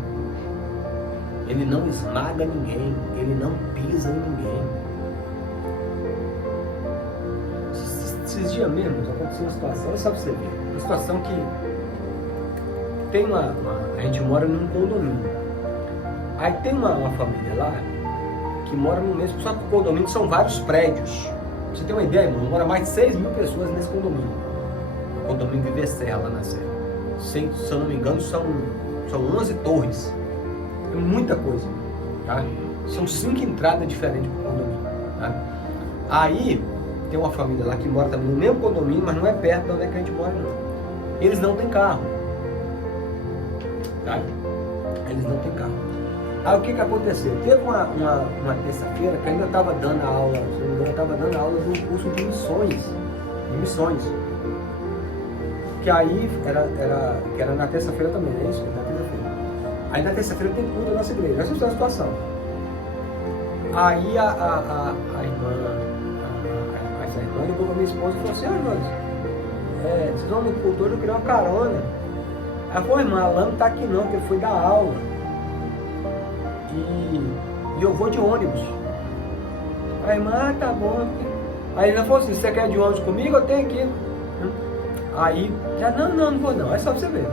Ele não esmaga ninguém, ele não pisa em ninguém. Esses dias mesmo aconteceu uma situação, olha só pra você ver, uma situação que tem a gente mora num condomínio. Aí tem uma família lá que mora no mesmo, só que o condomínio são vários prédios. Pra você ter uma ideia, irmão, mora mais de 6 mil pessoas nesse condomínio. O condomínio Viver Serra, lá na Serra. Se eu não me engano, são 11 torres. É muita coisa. Tá? São 5 entradas diferentes para o condomínio. Tá? Aí tem uma família lá que mora também no mesmo condomínio, mas não é perto de onde é que a gente mora, não. Eles não têm carro. Tá? Eles não têm carro. Aí o que aconteceu? Teve uma terça-feira que ainda estava dando aula, se não me engano, estava dando aula de um curso de missões. Que aí era na terça-feira também, não é isso? Na terça-feira. Aí na terça-feira tem culto da nossa igreja. Essa é a situação. Aí a irmã ligou para minha esposa e falou assim: vocês vão no culto hoje, eu queria uma carona. Ela falou: irmã, Alan não está aqui não, porque ele foi dar aula. E eu vou de ônibus. A irmã, tá bom. Aí ela falou assim: você quer ir de ônibus comigo? Eu tenho aqui. Aí, já não vou não, é só pra você ver.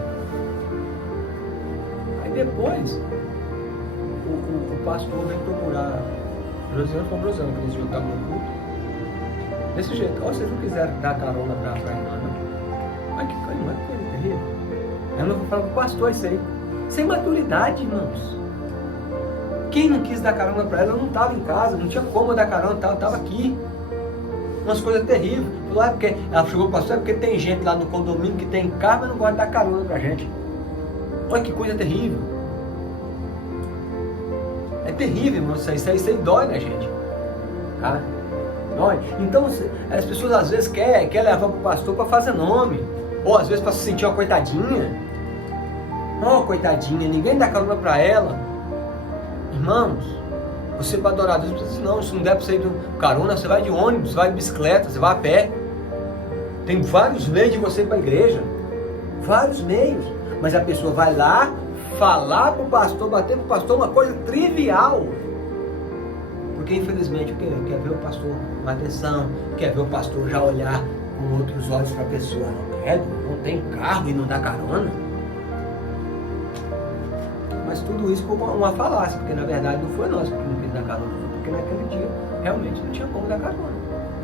Aí depois, o pastor veio procurar Rosiana, que eles juntavam no culto. Desse jeito: vocês não quiseram dar carona pra irmã, não? Mas que coisa terrível. Aí eu vou falar pro pastor isso aí. Sem maturidade, irmãos. Quem não quis dar carona para ela não estava em casa, não tinha como dar carona, estava aqui. Umas coisas terríveis. Porque ela chegou para o pastor, porque tem gente lá no condomínio que tem carro, mas não gosta de dar carona para a gente. Olha que coisa terrível. É terrível, irmão, isso aí dói na gente. Tá? Dói. Então, as pessoas às vezes querem levar para o pastor para fazer nome. Ou às vezes para se sentir uma coitadinha. Coitadinha, ninguém dá carona para ela. Irmãos, você para adorar a Deus, você diz: não, se não der para você ir de carona, você vai de ônibus, vai de bicicleta, você vai a pé. Tem vários meios de você ir para a igreja. Vários meios. Mas a pessoa vai lá, falar para o pastor, bater para o pastor uma coisa trivial. Porque infelizmente quer ver o pastor com atenção, quer ver o pastor já olhar com outros olhos para a pessoa. Não tem carro e não dá carona. Mas tudo isso foi uma falácia, porque na verdade não foi nós que não quis dar carona, porque naquele dia realmente não tinha como dar carona,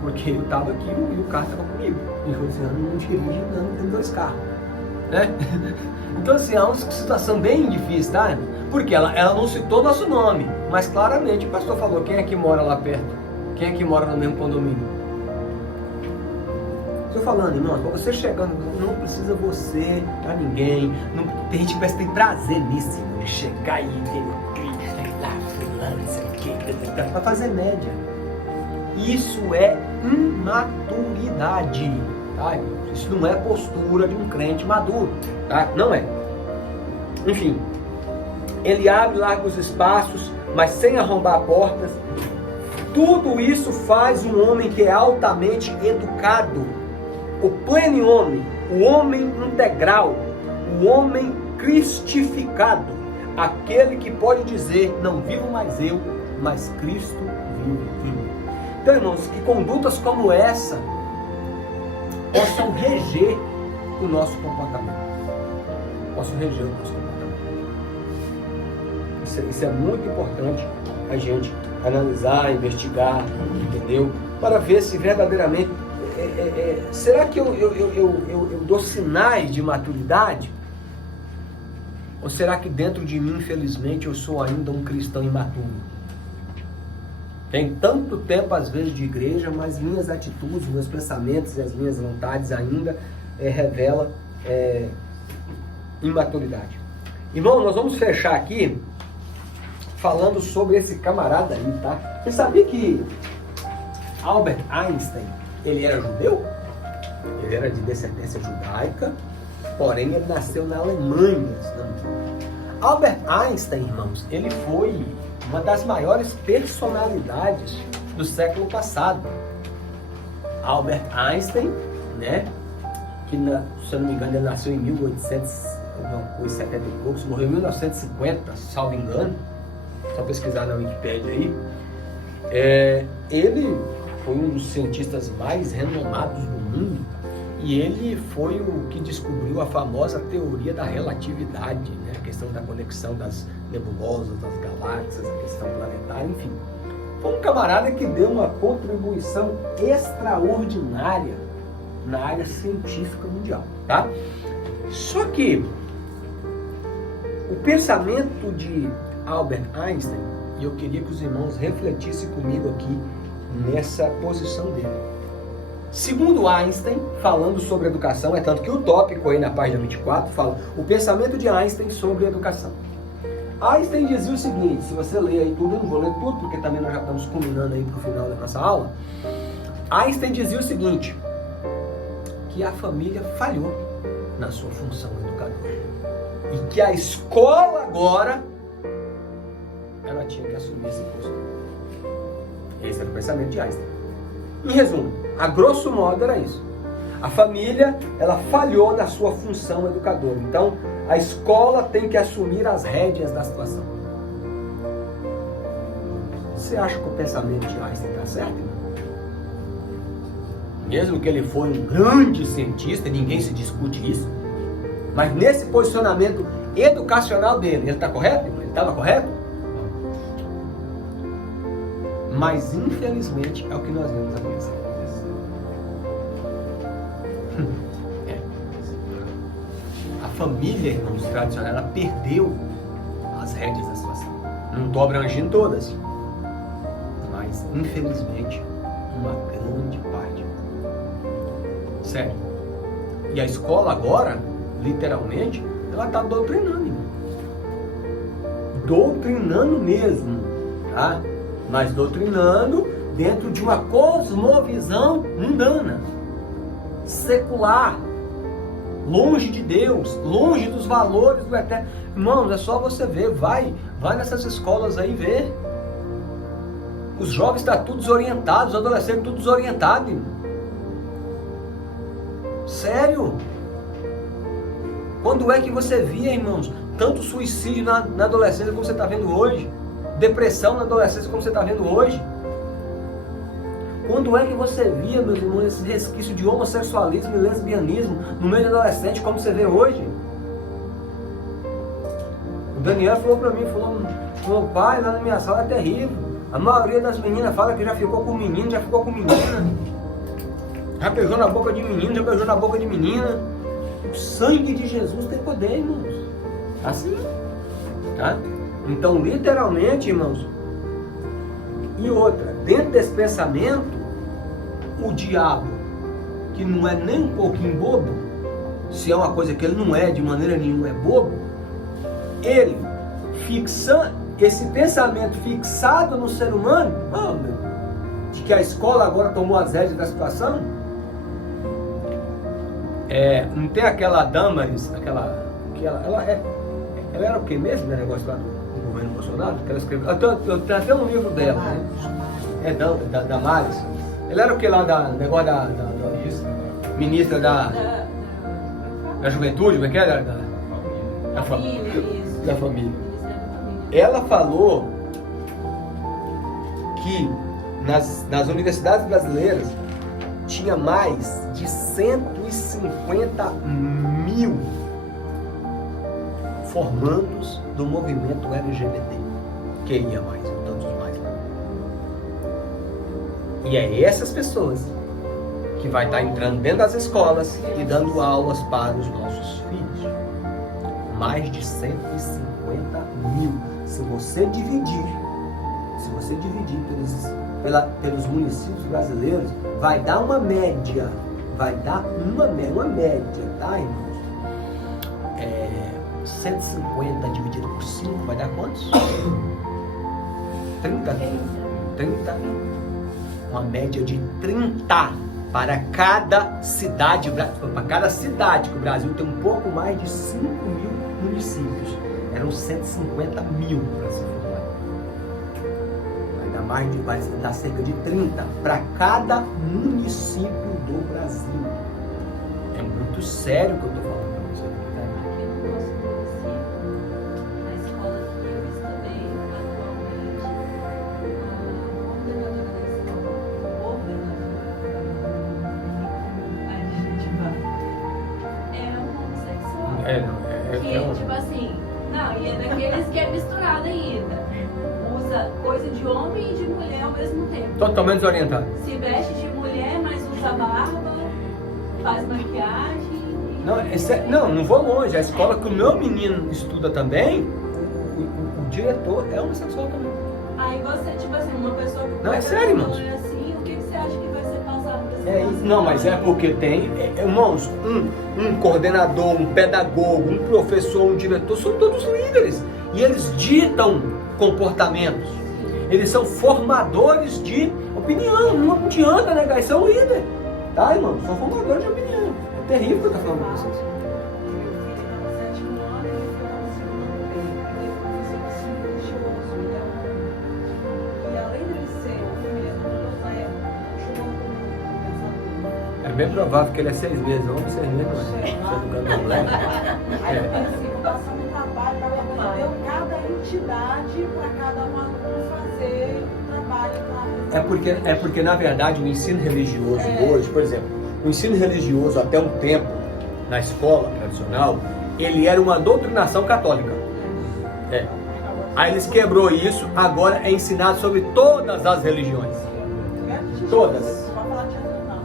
porque eu estava aqui e o carro estava comigo, e Rosiana não dirige, não tem 2 carros, né? Então assim, é uma situação bem difícil, tá? Porque ela não citou nosso nome, mas claramente o pastor falou: quem é que mora lá perto? Quem é que mora no mesmo condomínio? Estou falando, irmão, para você chegando, não precisa você para ninguém. Tem gente que tem prazer nisso, de chegar e lá, fulano, isso aqui, para fazer média. Isso é imaturidade, tá? Isso não é postura de um crente maduro, tá? Não é. Enfim, ele abre largos espaços, mas sem arrombar portas. Tudo isso faz um homem que é altamente educado. O pleno homem, o homem integral, o homem cristificado, aquele que pode dizer: não vivo mais eu, mas Cristo vive em mim. Então, irmãos, que condutas como essa possam reger o nosso comportamento. Isso é muito importante a gente analisar, investigar, entendeu? Para ver se verdadeiramente será que eu dou sinais de maturidade? Ou será que dentro de mim, infelizmente, eu sou ainda um cristão imaturo? Tem tanto tempo, às vezes, de igreja, mas minhas atitudes, meus pensamentos e as minhas vontades ainda revelam imaturidade. Irmão, nós vamos fechar aqui falando sobre esse camarada aí, tá? Você sabia que Albert Einstein, ele era judeu? Ele era de descendência judaica, porém ele nasceu na Alemanha. Albert Einstein, irmãos, ele foi uma das maiores personalidades do século passado. Albert Einstein, né, que se eu não me engano ele nasceu em 1870 e poucos, morreu em 1950, salvo engano, só pesquisar na Wikipédia aí. Ele foi um dos cientistas mais renomados do mundo e ele foi o que descobriu a famosa teoria da relatividade, né? A questão da conexão das nebulosas, das galáxias, a questão planetária, enfim. Foi um camarada que deu uma contribuição extraordinária na área científica mundial, tá? Só que o pensamento de Albert Einstein E eu queria que os irmãos refletissem comigo aqui nessa posição dele. Segundo Einstein, falando sobre educação, é tanto que o tópico aí na página 24 fala o pensamento de Einstein sobre educação. Einstein dizia o seguinte, se você ler aí tudo, eu não vou ler tudo, porque também nós já estamos culminando aí para o final da nossa aula. Einstein dizia o seguinte, que a família falhou na sua função educadora. E que a escola agora, ela tinha que assumir esse posto. Esse era o pensamento de Einstein. Em resumo, a grosso modo era isso. A família, ela falhou na sua função educadora. Então, a escola tem que assumir as rédeas da situação. Você acha que o pensamento de Einstein está certo? Mesmo que ele foi um grande cientista, ninguém se discute isso. Mas nesse posicionamento educacional dele, ele está correto? Ele estava correto? Mas infelizmente é o que nós vemos acontecer. A família, irmãos, tradicional, ela perdeu as rédeas da situação. Não estou abrangindo todas, mas infelizmente uma grande parte. Sério. E a escola agora, literalmente, ela está doutrinando, irmão. Doutrinando mesmo, tá? Mas doutrinando dentro de uma cosmovisão mundana, secular, longe de Deus, longe dos valores do eterno. Irmãos, é só você ver, vai nessas escolas aí ver. Os jovens estão tudo desorientados, os adolescentes tudo desorientados, irmão. Sério? Quando é que você via, irmãos, tanto suicídio na adolescência como você está vendo hoje? Depressão na adolescência como você está vendo hoje? Quando é que você via, meus irmãos, esse resquício de homossexualismo e lesbianismo no meio de adolescente como você vê hoje? O Daniel falou para mim, falou, pai, lá na minha sala é terrível. A maioria das meninas fala que já ficou com menino, já ficou com menina. Já beijou na boca de menino, já beijou na boca de menina. O sangue de Jesus tem poder, irmãos. Assim, tá? Então, literalmente, irmãos, e outra, dentro desse pensamento, o diabo, que não é nem um pouquinho bobo, se é uma coisa que ele não é, de maneira nenhuma é bobo, ele fixando, esse pensamento fixado no ser humano, de que a escola agora tomou as rédeas da situação, não tem aquela Damaris, ela era o que mesmo, né, negócio lá do governo Bolsonaro, que ela escreveu, eu tenho até um livro dela, né? Da Damaris. Ela era o que lá, negócio da ministra da Juventude, como é que é? Da família. Ela falou que nas universidades brasileiras tinha mais de 150 mil formandos do movimento LGBT, que ia mais, tantos mais lá. E é essas pessoas que vai estar entrando dentro das escolas e dando aulas para os nossos filhos. Mais de 150 mil. Se você dividir pelos municípios brasileiros, vai dar uma média. Vai dar uma média, tá, irmãos? 150 dividido por 5 vai dar quantos? 30. Uma média de 30 para cada cidade. Para cada cidade, que o Brasil tem um pouco mais de 5 mil municípios. Eram 150 mil para se formar. Vai dar cerca de 30 para cada município do Brasil. É muito sério o que eu estou falando para você. Aqui no nosso município, na escola que eu estudei atualmente, a coordenadora da escola, é homossexual. Tipo assim, não, e é daqueles que é misturado ainda. Usa coisa de homem e de mulher ao mesmo tempo. Totalmente desorientado. Se veste de mulher, mas usa barba, faz maquiagem. Não vou longe. A escola que o meu menino estuda também, o diretor é homossexual também. Aí você, tipo assim, uma pessoa que Não, é sério, irmãos. é assim, o que você acha que vai ser passado para É isso. Não, mas é porque tem, irmãos, um coordenador, um pedagogo, um professor, um diretor, são todos líderes. E eles ditam comportamentos. Eles são formadores de opinião. Não adianta negar, isso é um líder. Tá, irmão? São formadores de opinião. É terrível o que eu estou falando para vocês. Meu filho estava no 7º ano e ele foi para o 2º ano B. Ele começou a ser religioso. E além dele ser um filho religioso na época, pensando. É bem provável que ele é 6 meses homem, 6 meses não é. Aí eu pensei, vou passar um trabalho para poder deu cada entidade para cada um aluno fazer o trabalho. É porque, na verdade, o ensino religioso hoje, por exemplo, o ensino religioso até um tempo, na escola tradicional, ele era uma doutrinação católica. Aí eles quebrou isso, agora é ensinado sobre todas as religiões. Todas. Não vou falar de Jesus, não.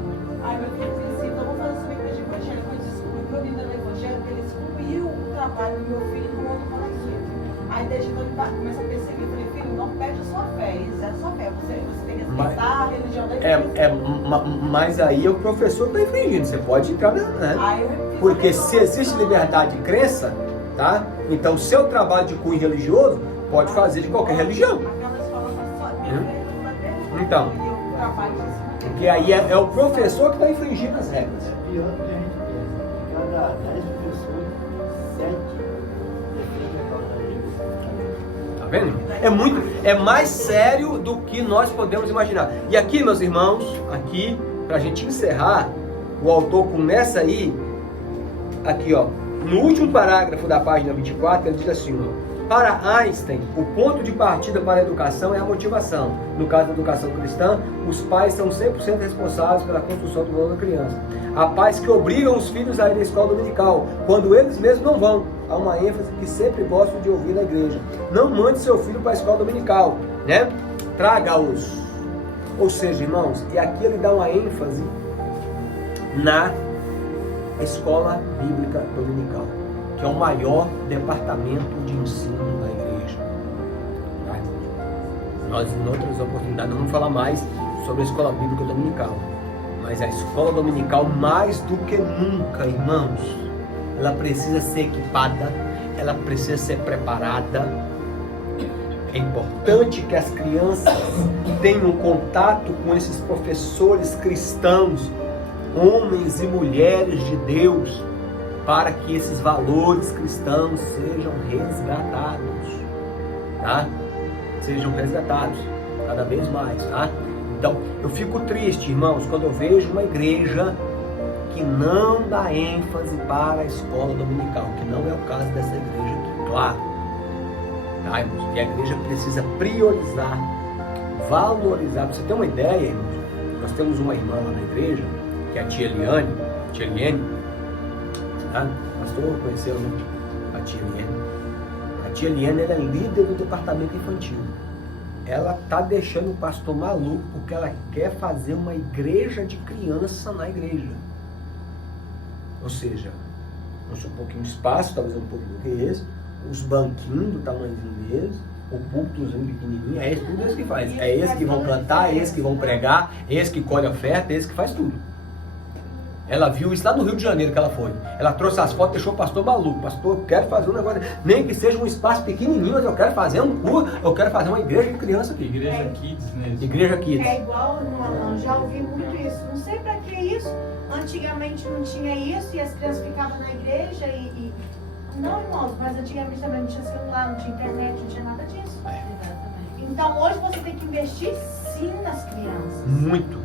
Aí meu filho disse assim, então vou fazer sobre a igreja evangélica. Quando descobriu que eu vim da evangélica, ele excluiu o trabalho do meu filho no outro coletivo. Aí desde então ele começa a perseguir. Eu falei, filho, não perde a sua fé, isso é a sua fé. Você tem que respeitar a religião da igreja. Mas aí o professor está infringindo, você pode entrar, né? Porque se existe liberdade de crença, tá? Então seu trabalho de cunho religioso pode fazer de qualquer religião. Aquela escola só Então, porque aí é o professor que está infringindo as regras. É pior que a gente pensa. Cada 10 professores, 7 defendem a causa da igreja. Tá vendo? É mais sério do que nós podemos imaginar. E aqui, meus irmãos, aqui, pra gente encerrar, o autor começa aí, aqui ó, no último parágrafo da página 24, ele diz assim, ó, para Einstein, o ponto de partida para a educação é a motivação. No caso da educação cristã, os pais são 100% responsáveis pela construção do valor da criança. Há pais que obrigam os filhos a ir à escola dominical, quando eles mesmos não vão. Há uma ênfase que sempre gostam de ouvir na igreja. Não mande seu filho para a escola dominical, né? Traga-os. Ou seja, irmãos, e aqui ele dá uma ênfase na escola bíblica dominical, que é o maior departamento de ensino da igreja. Tá? Nós, em outras oportunidades, não vamos falar mais sobre a escola bíblica dominical, mas a escola dominical, mais do que nunca, irmãos, ela precisa ser equipada, ela precisa ser preparada. É importante que as crianças tenham contato com esses professores cristãos, homens e mulheres de Deus, para que esses valores cristãos sejam resgatados, tá? Sejam resgatados cada vez mais, tá? Então, eu fico triste, irmãos, quando eu vejo uma igreja que não dá ênfase para a escola dominical, que não é o caso dessa igreja aqui, claro. Tá, irmãos? E a igreja precisa priorizar, valorizar. Pra você ter uma ideia, irmãos, nós temos uma irmã lá na igreja, que é a tia Eliane, tá? O pastor conheceu, né? A tia Eliane. A tia Eliane, ela é líder do departamento infantil. Ela tá deixando o pastor maluco porque ela quer fazer uma igreja de criança na igreja. Ou seja, um pouquinho de espaço, talvez um pouco do que esse, os banquinhos do tamanhozinho deles, o púlpitozinho pequenininho, é esse, tudo esse que faz. É esse que vão cantar, é esse que vão pregar, é esse que colhe oferta, é esse que faz tudo. Ela viu isso lá no Rio de Janeiro que ela foi. Ela trouxe as fotos, deixou o pastor maluco. Pastor, eu quero fazer um negócio, nem que seja um espaço pequenininho, mas eu quero fazer um curso, eu quero fazer uma igreja de criança aqui. Igreja Kids, né? Igreja Kids. É igual, não, já ouvi muito isso. Não sei pra que isso. Antigamente não tinha isso e as crianças ficavam na igreja e... Não, irmãos, mas antigamente também não tinha celular, não tinha internet, não tinha nada disso. Então hoje você tem que investir sim nas crianças. Muito.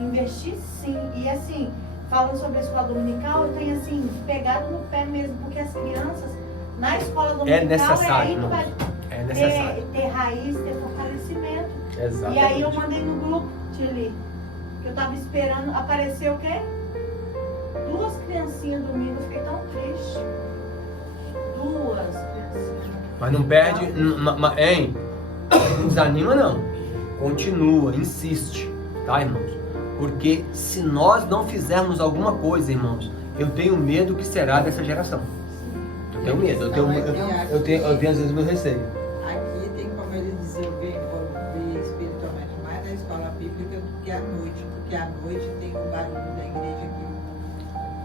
Investir sim. E assim, falando sobre a escola dominical, eu tenho assim, pegado no pé mesmo, porque as crianças, na escola dominical, É necessário, aí que vai é necessário. ter raiz, ter fortalecimento. Exatamente. E aí eu mandei no grupo, Tili, que eu tava esperando, apareceu o quê? 2 criancinhas domingo, eu fiquei tão triste. 2 criancinhas. Mas não perde, hein? Não desanima não. Continua, insiste, tá, irmãos? Porque se nós não fizermos alguma coisa, irmãos, eu tenho medo que será dessa geração. Eu tenho medo, eu tenho às vezes meu receio. Aqui tem como ele dizer,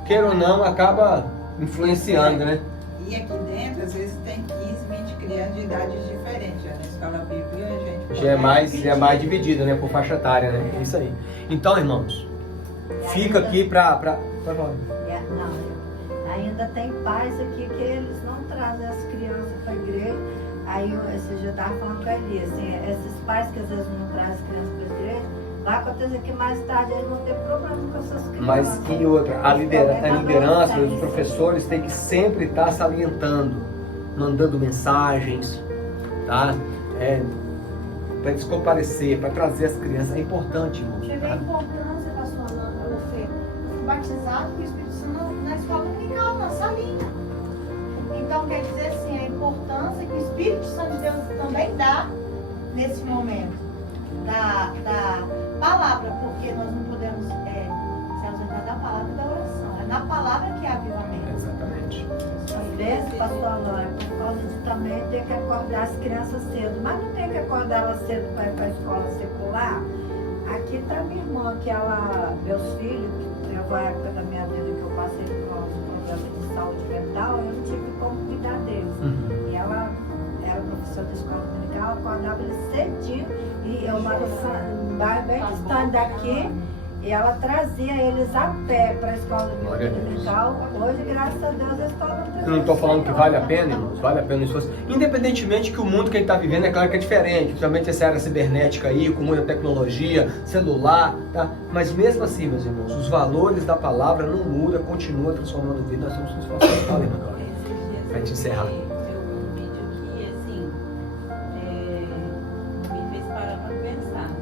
queira ou não, acaba influenciando, né? E aqui dentro, às vezes, tem 15, 20 crianças de idades diferentes. Já na escola bíblica, a gente... Já é mais dividido, né? Por faixa etária, né? É isso aí. Então, irmãos, fica aqui pra... Não, ainda tem pais aqui que eles não trazem as crianças para a igreja. Aí esse já estava falando com a Eli, assim, esses pais que às vezes não trazem as crianças para a igreja, vai acontecer que mais tarde eles vão ter problema com essas crianças. Mas e outra, a liderança, os professores têm que sempre estar salientando, mandando mensagens, tá? Para eles comparecer, para trazer as crianças. É importante, irmãos. Você vê a importância da sua Ana para você. Eu fui batizado com o Espírito Santo na escola dominical, na salinha. Então quer dizer assim, a importância que o Espírito Santo de Deus também dá nesse momento da palavra, porque nós não podemos se ausentar da palavra e da oração. É na palavra que há avivamento. Exatamente. Às vezes, pastor Laura, por causa de também ter que acordar as crianças cedo, mas não tem que acordar elas cedo para ir para a escola secular. Aqui está minha irmã, que meus filhos, que teve a época da minha vida que eu passei por um problema de saúde mental, eu não tive como cuidar deles. E ela era professora da escola dominical, acordava eles cedinho, e eu moro bem distante daqui, e ela trazia eles a pé para a escola dominical. Hoje, graças a Deus, a escola não tem. Eu não estou falando que vale a pena, irmãos, vale a pena o esforço. Independentemente que o mundo que a gente está vivendo, é claro que é diferente, principalmente essa era cibernética aí, com muita tecnologia, celular, tá? Mas mesmo assim, meus irmãos, os valores da palavra não mudam, continua transformando vida. Nós temos que nos esforçar. Fala, irmã Glória. Pra gente encerrar. Eu vi um vídeo que, assim, me fez parar pra pensar, né?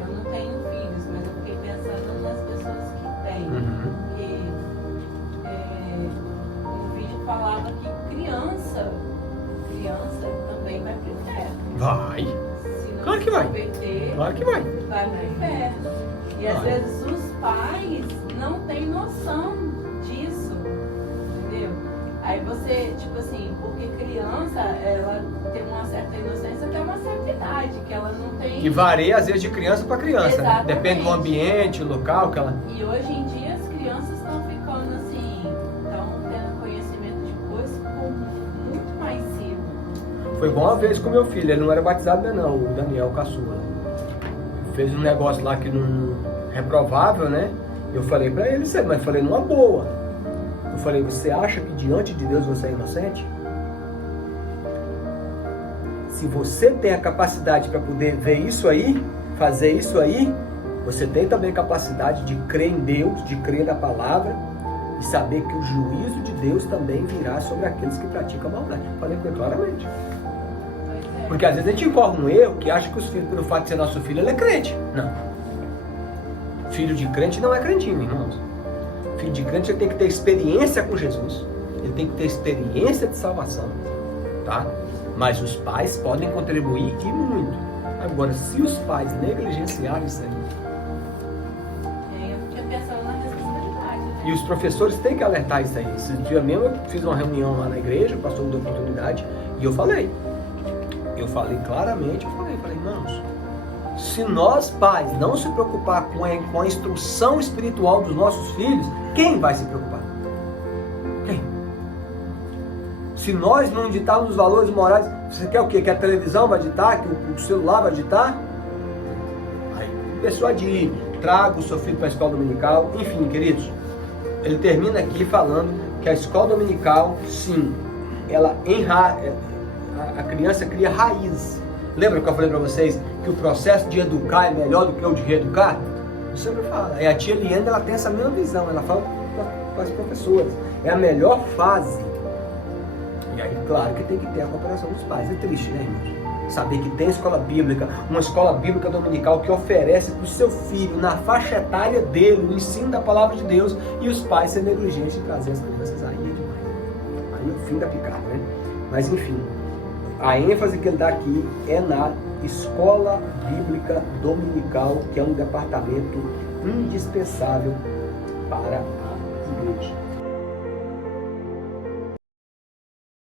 Eu não tenho filhos, mas eu fiquei pensando nas pessoas que têm. Porque o vídeo falava que criança também vai pro inferno. Vai. Se não Claro que se vai. converter, Claro que vai. vai pro inferno. E às Vai. vezes os pais não têm noção disso, entendeu? Aí você, tipo assim, porque criança, ela tem uma certa inocência até uma certa idade, que ela não tem... E varia às vezes de criança para criança, né? Exatamente. Depende do ambiente, o local que ela... E hoje em dia as crianças estão ficando assim, estão tendo conhecimento de coisas muito mais cedo. Foi igual uma vez com meu filho, ele não era batizado ainda não, o Daniel Caçula. Fez um negócio lá que não... reprovável, né? Eu falei pra ele, mas eu falei numa boa. Eu falei, você acha que diante de Deus você é inocente? Se você tem a capacidade para poder ver isso aí, fazer isso aí, você tem também capacidade de crer em Deus, de crer na palavra e saber que o juízo de Deus também virá sobre aqueles que praticam a maldade. Eu falei claramente. Porque às vezes a gente incorre um erro que acha que os filhos, pelo fato de ser nosso filho, ele é crente. Não. Filho de crente não é crentinho, irmãos. Filho de crente ele tem que ter experiência com Jesus. Ele tem que ter experiência de salvação. Tá? Mas os pais podem contribuir e muito. Agora, se os pais negligenciarem isso aí... Eu tinha pensado na responsabilidade, né? E os professores têm que alertar isso aí. Esse dia mesmo eu fiz uma reunião lá na igreja, o pastor me deu oportunidade, e eu falei claramente, irmãos, se nós pais não se preocupar com a instrução espiritual dos nossos filhos, quem vai se preocupar? Quem? Se nós não ditarmos os valores morais, você quer o quê? Que a televisão vai ditar? Que o celular vai ditar? Aí, persuadir, traga o seu filho para a escola dominical, enfim, queridos, ele termina aqui falando que a escola dominical, sim, ela a criança cria raiz. Lembra que eu falei para vocês que o processo de educar é melhor do que o de reeducar? Eu sempre falo. E a tia Liane, ela tem essa mesma visão. Ela fala para as professoras. É a melhor fase. E aí, claro que tem que ter a cooperação dos pais. É triste, né, irmãos? Saber que tem escola bíblica, uma escola bíblica dominical que oferece para o seu filho, na faixa etária dele, o ensino da palavra de Deus, e os pais serem negligentes em trazer as crianças aí é demais. Aí é o fim da picada, né? Mas enfim, a ênfase que ele dá aqui é na escola bíblica dominical, que é um departamento indispensável para a igreja.